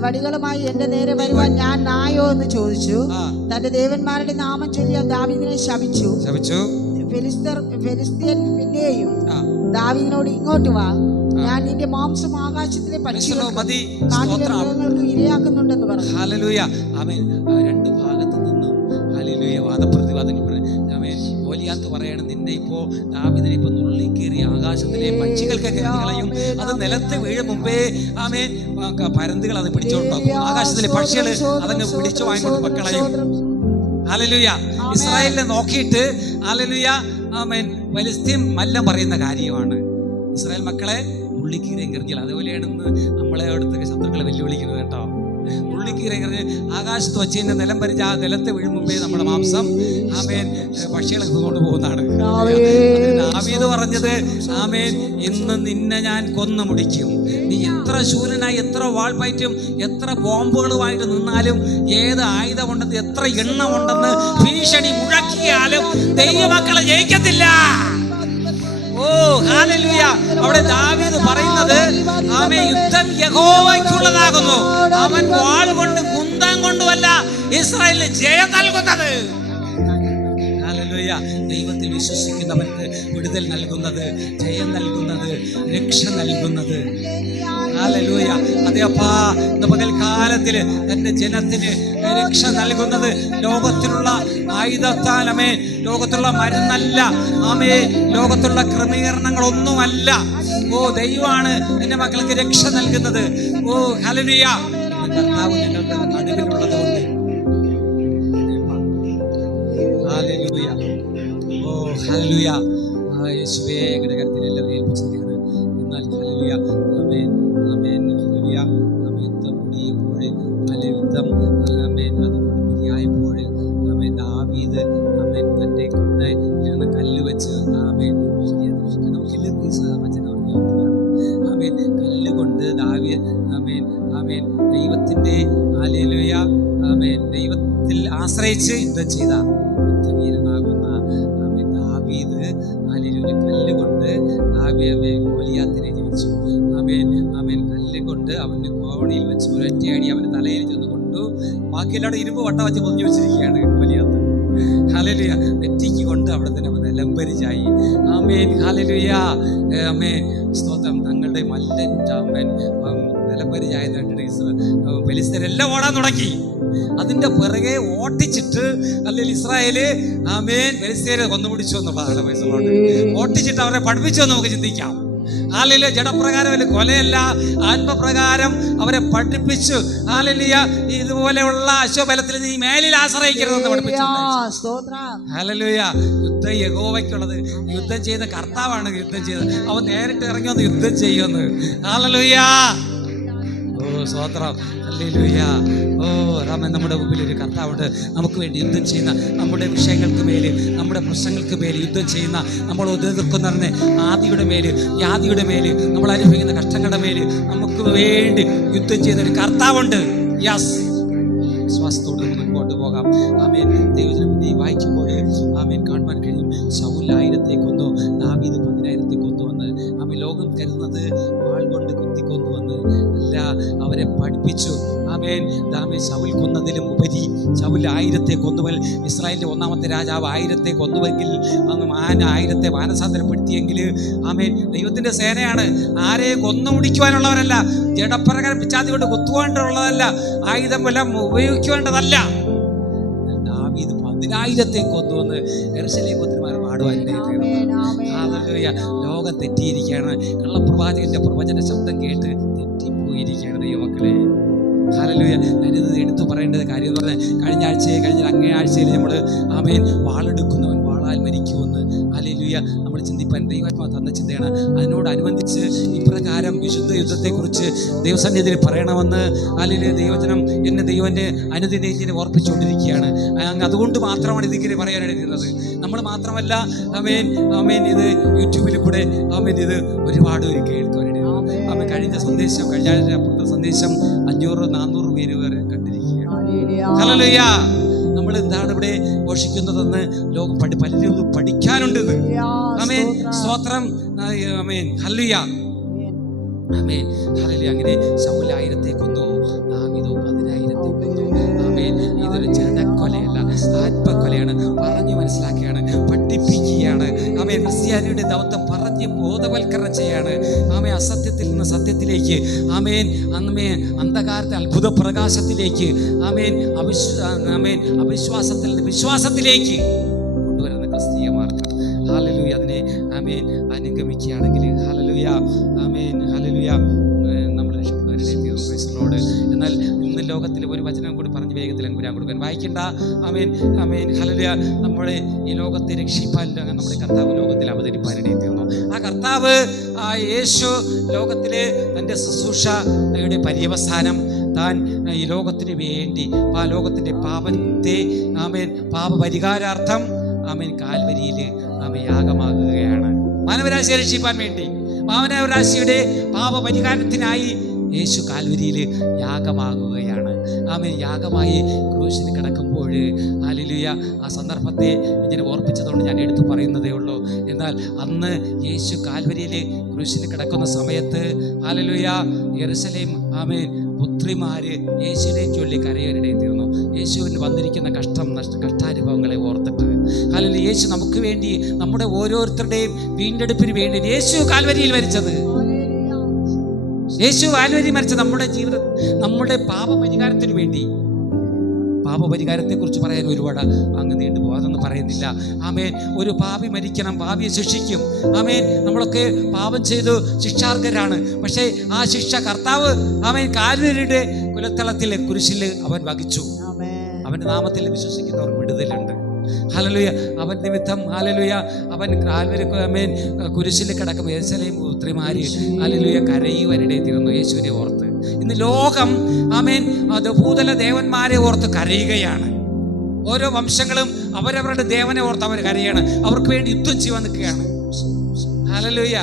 വടികളുമായി എന്റെ നേരെ വരുവാൻ ഞാൻ നായോ എന്ന് ചോദിച്ചു. തന്റെ ദേവന്മാരുടെ നാമം ചൊല്ലി ദാവീദിനെ ശപിച്ചു. ഫെലിസ്ത്യൻ പിന്നെയും ദാവീദിനോട്, ഇങ്ങോട്ട് വാ, ഞാൻ നിന്റെ മാംസം ആകാശത്തിലെ പക്ഷികൾക്ക് ഇരയാക്കുന്നുണ്ടെന്ന് പറഞ്ഞു. ഹല്ലേലൂയ. ആമേൻ. 2 ഭാഗത്തു നിന്നും ഹല്ലേലൂയ വാദപ്രതിവാദം. ആമേൻ. ഗോലിയാത്ത് പറയണം, നിന്നെ ഇപ്പോ ദാവീദിനെ ഇപ്പൊ നുള്ളിക്കേറി ആകാശത്തിലെ പക്ഷികൾക്ക് കളയും. അത് നിലത്ത് വീഴും മുമ്പേ ആമേൻ പരന്തുകൾ അത് പിടിച്ചോണ്ടാക്കും. ആകാശത്തിലെ പക്ഷികൾ അതങ്ങ് പിടിച്ചു വാങ്ങിക്കൊണ്ട് മക്കളയും. ഹല്ലേലൂയ. ഇസ്രായേലിനെ നോക്കിയിട്ട് ഹല്ലേലൂയ ആമേൻ ഫെലിസ്ത്യൻ മല്ലം പറയുന്ന കാര്യമാണ്. ഇസ്രായേൽ മക്കളെ ഉള്ളിക്കീരയും കെറിഞ്ഞാൽ അതുപോലെയാണ് നമ്മളെ അവിടുത്തെ ശത്രുക്കളെ വെല്ലുവിളിക്കുന്നത് കേട്ടോ. ഉള്ളിക്കീരയും കെറിഞ്ഞ് ആകാശത്ത് വെച്ച് കഴിഞ്ഞാൽ നിലം പരിച ആ നിലത്ത് വീഴും മുമ്പേ നമ്മുടെ മാംസം ആമേൻ പക്ഷികളെ കൊണ്ടുപോകുന്നതാണ്. ദാവീദ് പറഞ്ഞത്, ആമേൻ, ഇന്ന് നിന്നെ ഞാൻ കൊന്നു മുടിക്കും. നീ എത്ര ശൂരനായി, എത്ര വാൾപ്പയറ്റും, എത്ര ബോംബുകളുമായിട്ട് നിന്നാലും, ഏത് ആയുധമുണ്ടെന്ന്, എത്ര എണ്ണമുണ്ടെന്ന് ഭീഷണി മുഴക്കിയാലും ദൈവമക്കളെ ജയിക്കത്തില്ല. ഓ ഹല്ലേലൂയ. അവിടെ ദാവീദ് പറയുന്നത്, ആമേൻ, യുദ്ധം യഹോവയ്ക്കുള്ളതാകുന്നു. അവൻ വാൾ കൊണ്ട് കുന്തം കൊണ്ടുമല്ല ഇസ്രായേലിന് ജയം നൽകുന്നത്. ഹല്ലേലൂയ. ദൈവത്തിൽ വിശ്വസിക്കുന്നവർക്ക് വിടുതൽ നൽകുന്നത്, ജയം നൽകുന്നത്, രക്ഷ നൽകുന്നത്. ഹല്ലേലൂയ. അതെയപ്പാ, ഇന്ന് പകൽക്കാലത്തിൽ തന്റെ ജനത്തിന് രക്ഷ നൽകുന്നത് ലോകത്തിലുള്ള ആയുധത്താലമേ, ലോകത്തുള്ള മരുന്നല്ല, ആമേ, ലോകത്തുള്ള ക്രമീകരണങ്ങളൊന്നുമല്ല. ഓ ഓ ദൈവമാണ് എൻ്റെ മക്കൾക്ക് രക്ഷ നൽകുന്നത്. ഓ ഹല്ലേലൂയ. കർത്താവ് ഞങ്ങൾക്ക് നടുവിലുള്ളത് കൊണ്ട് ഹല്ലേലൂയ. ഓ ഹല്ലേലൂയ. യേശുവേ ഞങ്ങളുടെ കരുത്തിൽ എല്ലാവരെയും ഏൽപ്പിച്ചിരിക്കുകയാണ്. എന്നാൽ ഹല്ലേലൂയ. ആമേൻ ആമേൻ ഹല്ലേലൂയ. ആമേൻ യുദ്ധം മുടിയപ്പോൾ യുദ്ധം ആമേൻ അതുകൊണ്ട് പിരിയായപ്പോൾ ആമേൻ ദാവീദ് ആമേൻ തൻ്റെ കൂടെ ഇരുന്ന കല്ല് വെച്ച് ആമേൻ വചനം ആമേൻ കല്ലുകൊണ്ട് ദാവീദ് ആമേൻ ആമേൻ ദൈവത്തിൻ്റെ ഹല്ലേലൂയ ആമേൻ ദൈവത്തിൽ ആശ്രയിച്ച് യുദ്ധം ചെയ്ത യുദ്ധവീരനാകുന്ന ആമേൻ ദാവീദ് ഹല്ലേലൂയ കല്ലുകൊണ്ട് ഗോലിയാത്തിനെ ജയിച്ചു. ആമേൻ ആമേൻ കല്ലുകൊണ്ട് അവന് കോവണിയിൽ വെച്ച് ഒരൊറ്റയടി അവന് തലയിൽ ചെന്ന് കൊണ്ടു. ബാക്കിയെല്ലാവരും ഇരുമ്പ് വട്ട വെച്ച് പൊതിഞ്ഞു വെച്ചിരിക്കുകയാണ് ഗോലിയാത്ത്. ഹല്ലേലൂയ. നെറ്റിക്ക് കൊണ്ട് അവിടെ തന്നെ അവൻ നിലംപരിചായി. ആമേൻ ഹല്ലേലൂയ. ആമേൻ സ്തോത്രം. തങ്ങളുടെ മല്ലൻ്റെ ആമേൻ നിലംപരിചായെന്ന് കണ്ടിട്ട് ഫെലിസ്ത്യരെല്ലാം ഓടാൻ തുടങ്ങി. അതിന്റെ പിറകെ ഓട്ടിച്ചിട്ട് അല്ലെങ്കിൽ ഇസ്രായേല് ആമേൻ ഫെലിസ്ത്യരെ കൊന്നുപിടിച്ചു എന്നുള്ളതാണ്. ഓട്ടിച്ചിട്ട് അവരെ പഠിപ്പിച്ചു എന്ന് നമുക്ക് ചിന്തിക്കാം. ഹല്ലേലൂയ. ജഡപ്രകാരം കൊലയല്ല, ആത്മപ്രകാരം അവരെ പഠിപ്പിച്ചു. ഹല്ലേലൂയ. ഇതുപോലെയുള്ള അശ്വബലത്തിൽ നീ മേലിൽ ആശ്രയിക്കരുതെന്ന് പഠിപ്പിച്ചു. ഹല്ലേലൂയ. യുദ്ധം യഹോവയ്ക്കുള്ളത്. യുദ്ധം ചെയ്യുന്ന കർത്താവാണ് യുദ്ധം ചെയ്തത്. അവൻ നേരിട്ട് ഇറങ്ങി വന്ന് യുദ്ധം ചെയ്യുമെന്ന്. ഹല്ലേലൂയ. ഓ സ്തോത്രം. ഹല്ലേലൂയ. ഓ രാമൻ, നമ്മുടെ മുമ്പിൽ ഒരു കർത്താവുണ്ട്. നമുക്ക് വേണ്ടി യുദ്ധം ചെയ്യുന്ന, നമ്മുടെ വിഷയങ്ങൾക്ക് മേൽ, നമ്മുടെ പ്രശ്നങ്ങൾക്ക് മേൽ യുദ്ധം ചെയ്യുന്ന, നമ്മൾ എതിർക്കുന്ന ആദിയുടെ മേൽ, യാദിയുടെ മേൽ, നമ്മൾ അനുഭവിക്കുന്ന കഷ്ടങ്ങളുടെ മേൽ നമുക്ക് വേണ്ടി യുദ്ധം ചെയ്യുന്ന ഒരു കർത്താവുണ്ട്. യെസ്. വിശ്വാസത്തോടെ മുൻപോട്ട് പോകാം. ആമേൻ. ദൈവത്തിന് മുന്നേ വായിക്കുമ്പോൾ ആമേൻ കാണുവാൻ കഴിയും. ശൗൽ 1000 കൊന്നു, ദാവീദ് 10,000 കൊന്നുവന്ന്. ആമേൻ. ലോകം കരുതുന്നത് വാൾ കൊണ്ട് കുത്തിക്കൊന്നുവന്ന് അല്ല, അവരെ പഠിപ്പിച്ചു. ആമേൻ. ദാവീദ് ശൗൽ കൊന്നതിലും ഉപരി ശൗൽ 1000 കൊന്നുവൽ. ഇസ്രായേലിന്റെ 1ാമത്തെ രാജാവ് 1000 കൊന്നുവെങ്കിൽ അന്ന് 1000 മാനസാന്തരപ്പെടുത്തിയെങ്കിൽ ആമേൻ ദൈവത്തിന്റെ സേനയാണ്. ആരെയും കൊന്നു മുടിക്കുവാനുള്ളവരല്ല, ജഡപ്രകാരം പിച്ചാത്തി കൊണ്ട് കുത്തുവാനുള്ളതല്ല, ആയുധം എല്ലാം ഉപയോഗിക്കേണ്ടതല്ല. ദാവീദ് 10,000 കൊന്നുവന്ന് യെരൂശലേം പുത്രിമാർ പാടുവാനിടയായി. ലോകം തെറ്റിയിരിക്കുകയാണ്. കള്ളപ്രവാചകന്റെ പ്രവചന ശബ്ദം കേട്ട് തെറ്റിപ്പോയിരിക്കുകയാണ് ദൈവമക്കളെ. ഹല്ലേലൂയ. ഞാനിത് എടുത്തു പറയേണ്ടത് കാര്യം എന്ന് പറഞ്ഞാൽ കഴിഞ്ഞ അങ്ങേ ആഴ്ചയിൽ നമ്മൾ ആമേൻ വാളെടുക്കുന്നവൻ വാളാൽ മരിക്കുമെന്ന് ഹല്ലേലൂയ നമ്മൾ ചിന്തിപ്പാൻ ദൈവാത്മാവ് തന്ന ചിന്തയാണ്. അതിനോടനുബന്ധിച്ച് ഇപ്രകാരം വിശുദ്ധ യുദ്ധത്തെക്കുറിച്ച് ദൈവസന്നിധിയിൽ പറയണമെന്ന് ഹല്ലേലൂയ ദൈവജനം എന്നെ ദൈവൻ്റെ അനുദിനം ഓർപ്പിച്ചുകൊണ്ടിരിക്കുകയാണ്. അതുകൊണ്ട് മാത്രമാണ് ഇതിങ്ങനെ പറയാനിടയുന്നത്. നമ്മൾ മാത്രമല്ല ആമേൻ ആമേൻ ഇത് യൂട്യൂബിൽ കൂടെ ആമേൻ ഇത് ഒരുപാട് പേര് കേൾക്കാനിടയാണ്. ആമേൻ. കഴിഞ്ഞ അപ്പുറത്തെ സന്ദേശം 500-400 പേര് വരെ കണ്ടിരിക്കുകയാണ്. ഹല്ലേലൂയ. നമ്മൾ എന്താണ് ഇവിടെ ഘോഷിക്കുന്നതെന്ന് ലോകം പലരും പഠിക്കാനുണ്ടെന്ന്. ആമേൻ. സ്തോത്രം. ആമേൻ. ഹല്ലേലൂയ. ആമേൻ. ഹല്ലേലൂയ. അങ്ങനെ ശൗൽ 1000 കൊന്നു, ദാവീദ് 10,000 കൊന്നു. ആമേൻ. ഇതൊരു ജനക്കൊലയല്ല, ആത്മക്കൊലയാണ്. പറഞ്ഞു മനസ്സിലാക്കുകയാണ്, പഠിപ്പിക്കുകയാണ്. ആമേൻ. ക്രിസ്ത്യാനിയുടെ ദൗത്യം പറഞ്ഞ് ബോധവൽക്കരണം ചെയ്യാണ്. ആമേൻ. അസത്യത്തിൽ നിന്ന് സത്യത്തിലേക്ക്, ആമേൻ ആമേൻ അന്ധകാരത്തെ അത്ഭുത പ്രകാശത്തിലേക്ക്, ആമേൻ ആമേൻ അവിശ്വാസത്തിൽ നിന്ന് വിശ്വാസത്തിലേക്ക് കൊണ്ടുവരുന്ന ക്രിസ്തീയ മാർഗം. ഹല്ലേലൂയ. അതിനെ ആമേൻ അനുഗമിക്കുകയാണെങ്കിൽ ഹല്ലേലൂയ ആമേൻ ഹല്ലേലൂയ നമ്മൾ രക്ഷപ്പെടുവാനായിട്ട്. എന്നാൽ ഇന്ന് ലോകത്തിൽ ഒരു വചനം കൂടി പറഞ്ഞ് വേഗത്തിൽ അനുഗ്രഹം കൊടുക്കാൻ വായിക്കണ്ട. ആമേൻ ആമേൻ ഹല്ലേലൂയ. നമ്മളെ ഈ ലോകത്തെ രക്ഷിപ്പാൻ നമ്മുടെ കർത്താവ് ലോകത്തിൽ അവതരിപ്പാനിടയിൽ തീർന്നു. ആ കർത്താവ് ആ യേശു ലോകത്തിലെ തൻ്റെ ശുശ്രൂഷയുടെ പര്യവസാനം താൻ ഈ ലോകത്തിന് വേണ്ടി ആ ലോകത്തിൻ്റെ പാപത്തെ ആമേൻ പാപപരിഹാരാർത്ഥം ആമേൻ കാൽവരിയിൽ ആമേൻ യാഗമാകുകയാണ്. മാനവരാശിയെ രക്ഷിപ്പാൻ വേണ്ടി മാനവരാശിയുടെ പാപപരിഹാരത്തിനായി യേശു കാൽവരിയിൽ യാഗമാകുകയാണ്. ആമേൻ. യാഗമായി ക്രൂശിൽ കിടക്കുമ്പോൾ ഹല്ലേലൂയ ആ സന്ദർഭത്തെ ഇങ്ങനെ ഓർപ്പിച്ചതുകൊണ്ട് ഞാൻ എടുത്തു പറയുന്നതേ ഉള്ളൂ. എന്നാൽ അന്ന് യേശു കാൽവരിയിൽ ക്രൂശിൽ കിടക്കുന്ന സമയത്ത് ഹല്ലേലൂയ യെരൂശലേം ആമേൻ പുത്രിമാര് യേശുവിനെ ചൊല്ലി കരയാനിടയിൽ തീർന്നു. യേശുവിന് വന്നിരിക്കുന്ന കഷ്ടാനുഭവങ്ങളെ ഓർത്തിട്ട് ഹല്ലേലൂയ. യേശു നമുക്ക് വേണ്ടി, നമ്മുടെ ഓരോരുത്തരുടെയും വീണ്ടെടുപ്പിന് വേണ്ടി യേശു കാൽവരിയിൽ മരിച്ചത്. യേശു കാൽവരി മരിച്ചത് നമ്മുടെ ജീവിതം, നമ്മുടെ പാപപരിഹാരത്തിന് വേണ്ടി. പാപപരിഹാരത്തെക്കുറിച്ച് പറയാൻ ഒരുപാട് അങ്ങ് നീണ്ടു പോകാതൊന്നും പറയുന്നില്ല. ആമേൻ. ഒരു പാപി മരിക്കണം, പാപിയെ ശിക്ഷിക്കും. ആമേൻ. നമ്മളൊക്കെ പാപം ചെയ്തു ശിക്ഷാർഹരാണ്. പക്ഷേ ആ ശിക്ഷ കർത്താവ് ആമേൻ കാൽവരിയുടെ കുലത്തളത്തിലെ കുരിശിൽ അവൻ വഹിച്ചു. അവൻ്റെ നാമത്തിൽ വിശ്വസിക്കുന്നവർ വിടുതലുണ്ട്. ഹല്ലേലൂയ. അവൻ നിമിത്തം ഹല്ലേലൂയ അവൻ കാൽവരി ആമേൻ കുരിശിൽ കിടക്കും യെരൂശലേം പുത്രിമാര് ഹല്ലേലൂയ കരയുവാനിടയിൽ തീർന്നു യേശുവിനെ ഓർത്ത്. ഇന്ന് ലോകം ആമേൻ അത് ഭൂതല ദേവന്മാരെ ഓർത്ത് കരയുകയാണ്. ഓരോ വംശങ്ങളും അവരവരുടെ ദേവനെ ഓർത്ത് അവർ കരയാണ്. അവർക്ക് വേണ്ടി യുദ്ധം ചെയ്യാൻ നിൽക്കുകയാണ്. ഹല്ലേലൂയ.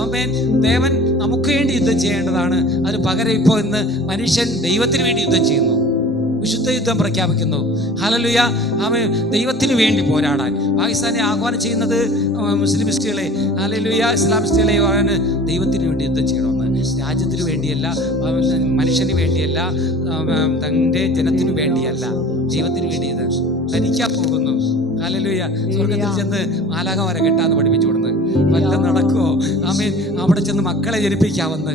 ആമേൻ. ദേവൻ നമുക്ക് വേണ്ടി യുദ്ധം ചെയ്യേണ്ടതാണ്. അതിന് പകരം ഇപ്പോൾ ഇന്ന് മനുഷ്യൻ ദൈവത്തിന് വേണ്ടി യുദ്ധം ചെയ്യുന്നു, വിശുദ്ധ യുദ്ധം പ്രഖ്യാപിക്കുന്നു. ഹല്ലേലൂയ. ആമേൻ. ദൈവത്തിന് വേണ്ടി പോരാടാൻ പാകിസ്ഥാനെ ആഹ്വാനം ചെയ്യുന്നത് മുസ്ലിമിസ്റ്റുകളെ ഹല്ലേലൂയ ഇസ്ലാമിസ്റ്റുകളെ ദൈവത്തിന് വേണ്ടി യുദ്ധം ചെയ്യണമെന്ന്. രാജ്യത്തിന് വേണ്ടിയല്ല, മനുഷ്യന് വേണ്ടിയല്ല, തൻ്റെ ജനത്തിനു വേണ്ടിയല്ല, ദൈവത്തിന് വേണ്ടി ഇത് ധരിക്കാൻ പോകുന്നു. ഹല്ലേലൂയ. സ്വർഗത്തിൽ ചെന്ന് മാലാഖമാരെ കെട്ടാന്ന് പഠിപ്പിച്ചു കൊടുന്ന് വല്ലതും നടക്കുമോ? ആമേൻ. അവിടെ ചെന്ന് മക്കളെ ജനിപ്പിക്കാമെന്ന്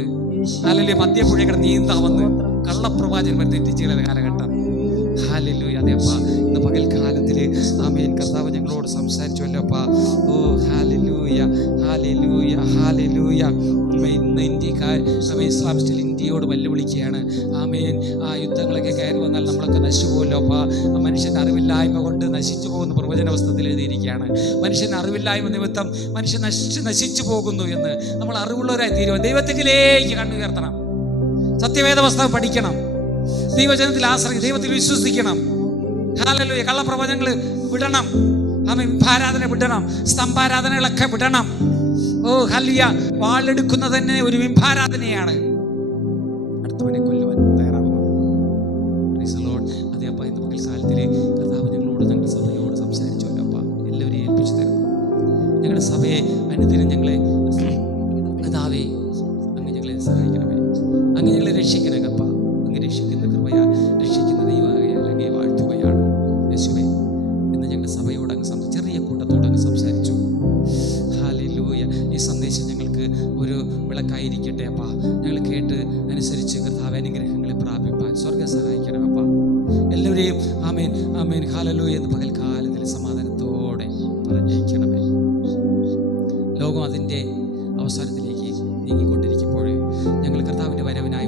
ഹല്ലേലൂയ മധ്യപ്പുഴ കിടന്ന് നീന്താമെന്ന് കള്ളപ്രവാചകന്മാർ തെറ്റിച്ചുള്ള കാലഘട്ടം. ഹല്ലേലൂയ. അതേപ്പാ ഇന്ന് പകൽക്കാലത്തിൽ ആമേൻ കർത്താവ് ഞങ്ങളോട് സംസാരിച്ചുവല്ലോ അപ്പാ. ഓ ഹല്ലേലൂയ, ഹല്ലേലൂയ, ഹല്ലേലൂയ. ഇന്ന് ഇസ്ലാമിസ്റ്റിൽ ഇന്ത്യയോട് വെല്ലുവിളിക്കുകയാണ്. ആമേൻ. ആ യുദ്ധങ്ങളൊക്കെ കയറി വന്നാൽ നമ്മളൊക്കെ നശിച്ചു പോകുമല്ലോ അപ്പാ. മനുഷ്യൻ്റെ അറിവില്ലായ്മ കൊണ്ട് നശിച്ചു പോകുന്ന പ്രവചന പുസ്തകത്തിൽ എഴുതിയിരിക്കുകയാണ്. മനുഷ്യൻ അറിവില്ലായ്മ നിമിത്തം മനുഷ്യൻ നശിച്ചു പോകുന്നു എന്ന് നമ്മൾ അറിവുള്ളവരായി തീരുവാൻ ദൈവത്തിലേക്ക് കണ്ണുയർത്തണം. സത്യവേദ പുസ്തകം പഠിക്കണം, ദൈവജനത്തിൽ ആശ്രയിക്കണം, ദൈവത്തിൽ വിശ്വസിക്കണം. ഹല്ലേലൂയ. കള്ളപ്രവചനങ്ങൾ വിടണം. ആമേൻ. ആരാധന വിടണം, സ്തംഭാരാധനകളൊക്കെ വിടണം. ഓ ഹല്ലേലൂയ. വാളെടുക്കുന്നത് തന്നെ ഒരു ബിംബാരാധനയാണ്. അടുത്തവനെ കൊല്ലുവാൻ തയ്യാറാവുന്നത്. അതേ അപ്പ ഇന്ന് പകൽക്കാലത്തിലെ കർത്താവ് ഞങ്ങളോട് ഞങ്ങളുടെ സഭയോട് സംസാരിച്ചുവല്ലോ അപ്പ. എല്ലാവരെയും ഏൽപ്പിച്ചു തരുന്നു. ഞങ്ങളുടെ സഭയെ അനുദിനം ഞങ്ങളെ കർത്താവേ അങ്ങ് ഞങ്ങളെ സഹായിക്കണമേ, അങ്ങ് ഞങ്ങളെ രക്ഷിക്കണേ കപ്പ. അങ്ങ് രക്ഷിക്കുന്ന കൃപയാ, രക്ഷിക്കുന്ന ദൈവമാകയാൽ അങ്ങേ വാഴ്ത്തുകയാണ് യേശുവേ. ഇന്ന് ഞങ്ങളുടെ സഭയോട് അങ്ങ് ചെറിയ കൂട്ടത്തോട് അങ്ങ് സംസാരിച്ചു. ഹല്ലേലൂയ. ഈ സന്ദേശം ഞങ്ങൾക്ക് ഒരു വിളക്കായിരിക്കട്ടെ അപ്പ. ഞങ്ങൾ കേട്ട് അനുസരിച്ച് കർത്താവ് അനുഗ്രഹങ്ങളെ പ്രാപിപ്പാൻ സ്വർഗ്ഗ സഹായിക്കണം അപ്പ. എല്ലാവരെയും ആമേൻ ആമേൻ ഹല്ലേലൂയ എന്ന് പകൽക്കാലത്തിൽ സമാധാനത്തോടെ പറഞ്ഞയക്കണമേ. ലോകം അതിൻ്റെ അവസാനത്തിലേക്ക് നീങ്ങിക്കൊണ്ടിരിക്കുമ്പോൾ ഞങ്ങൾ കർത്താവിൻ്റെ വരവിനായി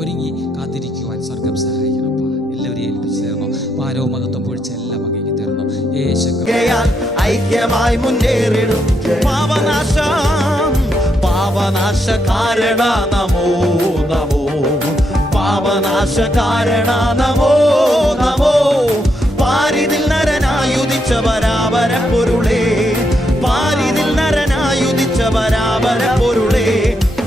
ഒരുങ്ങി കാത്തിരിക്കുവാൻ സ്വർഗം സഹായിക്കണപ്പ. എല്ലാവരെയും ഏൽപ്പിച്ചു തരുന്നു. ഭാരവും മഹത്വം പൊഴിച്ച എല്ലാം അങ്ങേക്ക് തരുന്നു. ഐക്യമായി മുന്നേറിടും പാപനാശ കാരണ നമോ നമോ, പാപനാശ കാരണ നമോ നമോ. പാരിതിൽ നരനായുദിച്ച പരാപര പൊരുളേ, പാരിതിൽ നരനായുദിച്ച പരാപര പൊരുളേ.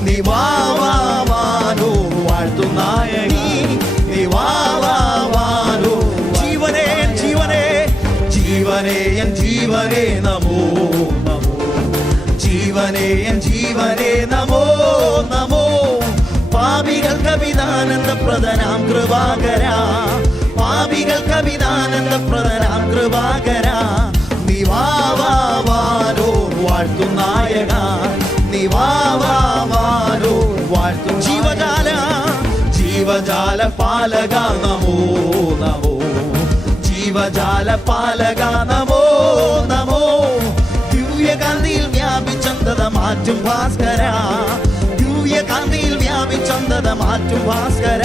നിവാവാനോ വാഴ്ത്തുനായകി, നിവാവാനോ ജീവനേ ജീവനേ ജീവനേ എൻ ജീവനേ നമോ നമോ, ജീവനേ എൻ ജീവനേ നമോ നമോ. പാപികൾക്ക് വിധാനന്ദ പ്രദനാം കൃപാകര, പാപികൾക്ക് വിധാനന്ദ പ്രദനാം കൃപാകര. നിവാവാനോ വാഴ്ത്തുനായക, നിവാവാനോ വാഴ്ത്തും ജീവജാല പാലക നമോ നമോ, ജീവജാല പാലക നമോ നമോ. ദിവ്യകാന്തിയിൽ വ്യാപിച്ചന്തത മാറ്റും ഭാസ്കര, ദിവ്യകാന്തിയിൽ വ്യാപിച്ചന്തത മാറ്റും ഭാസ്കര.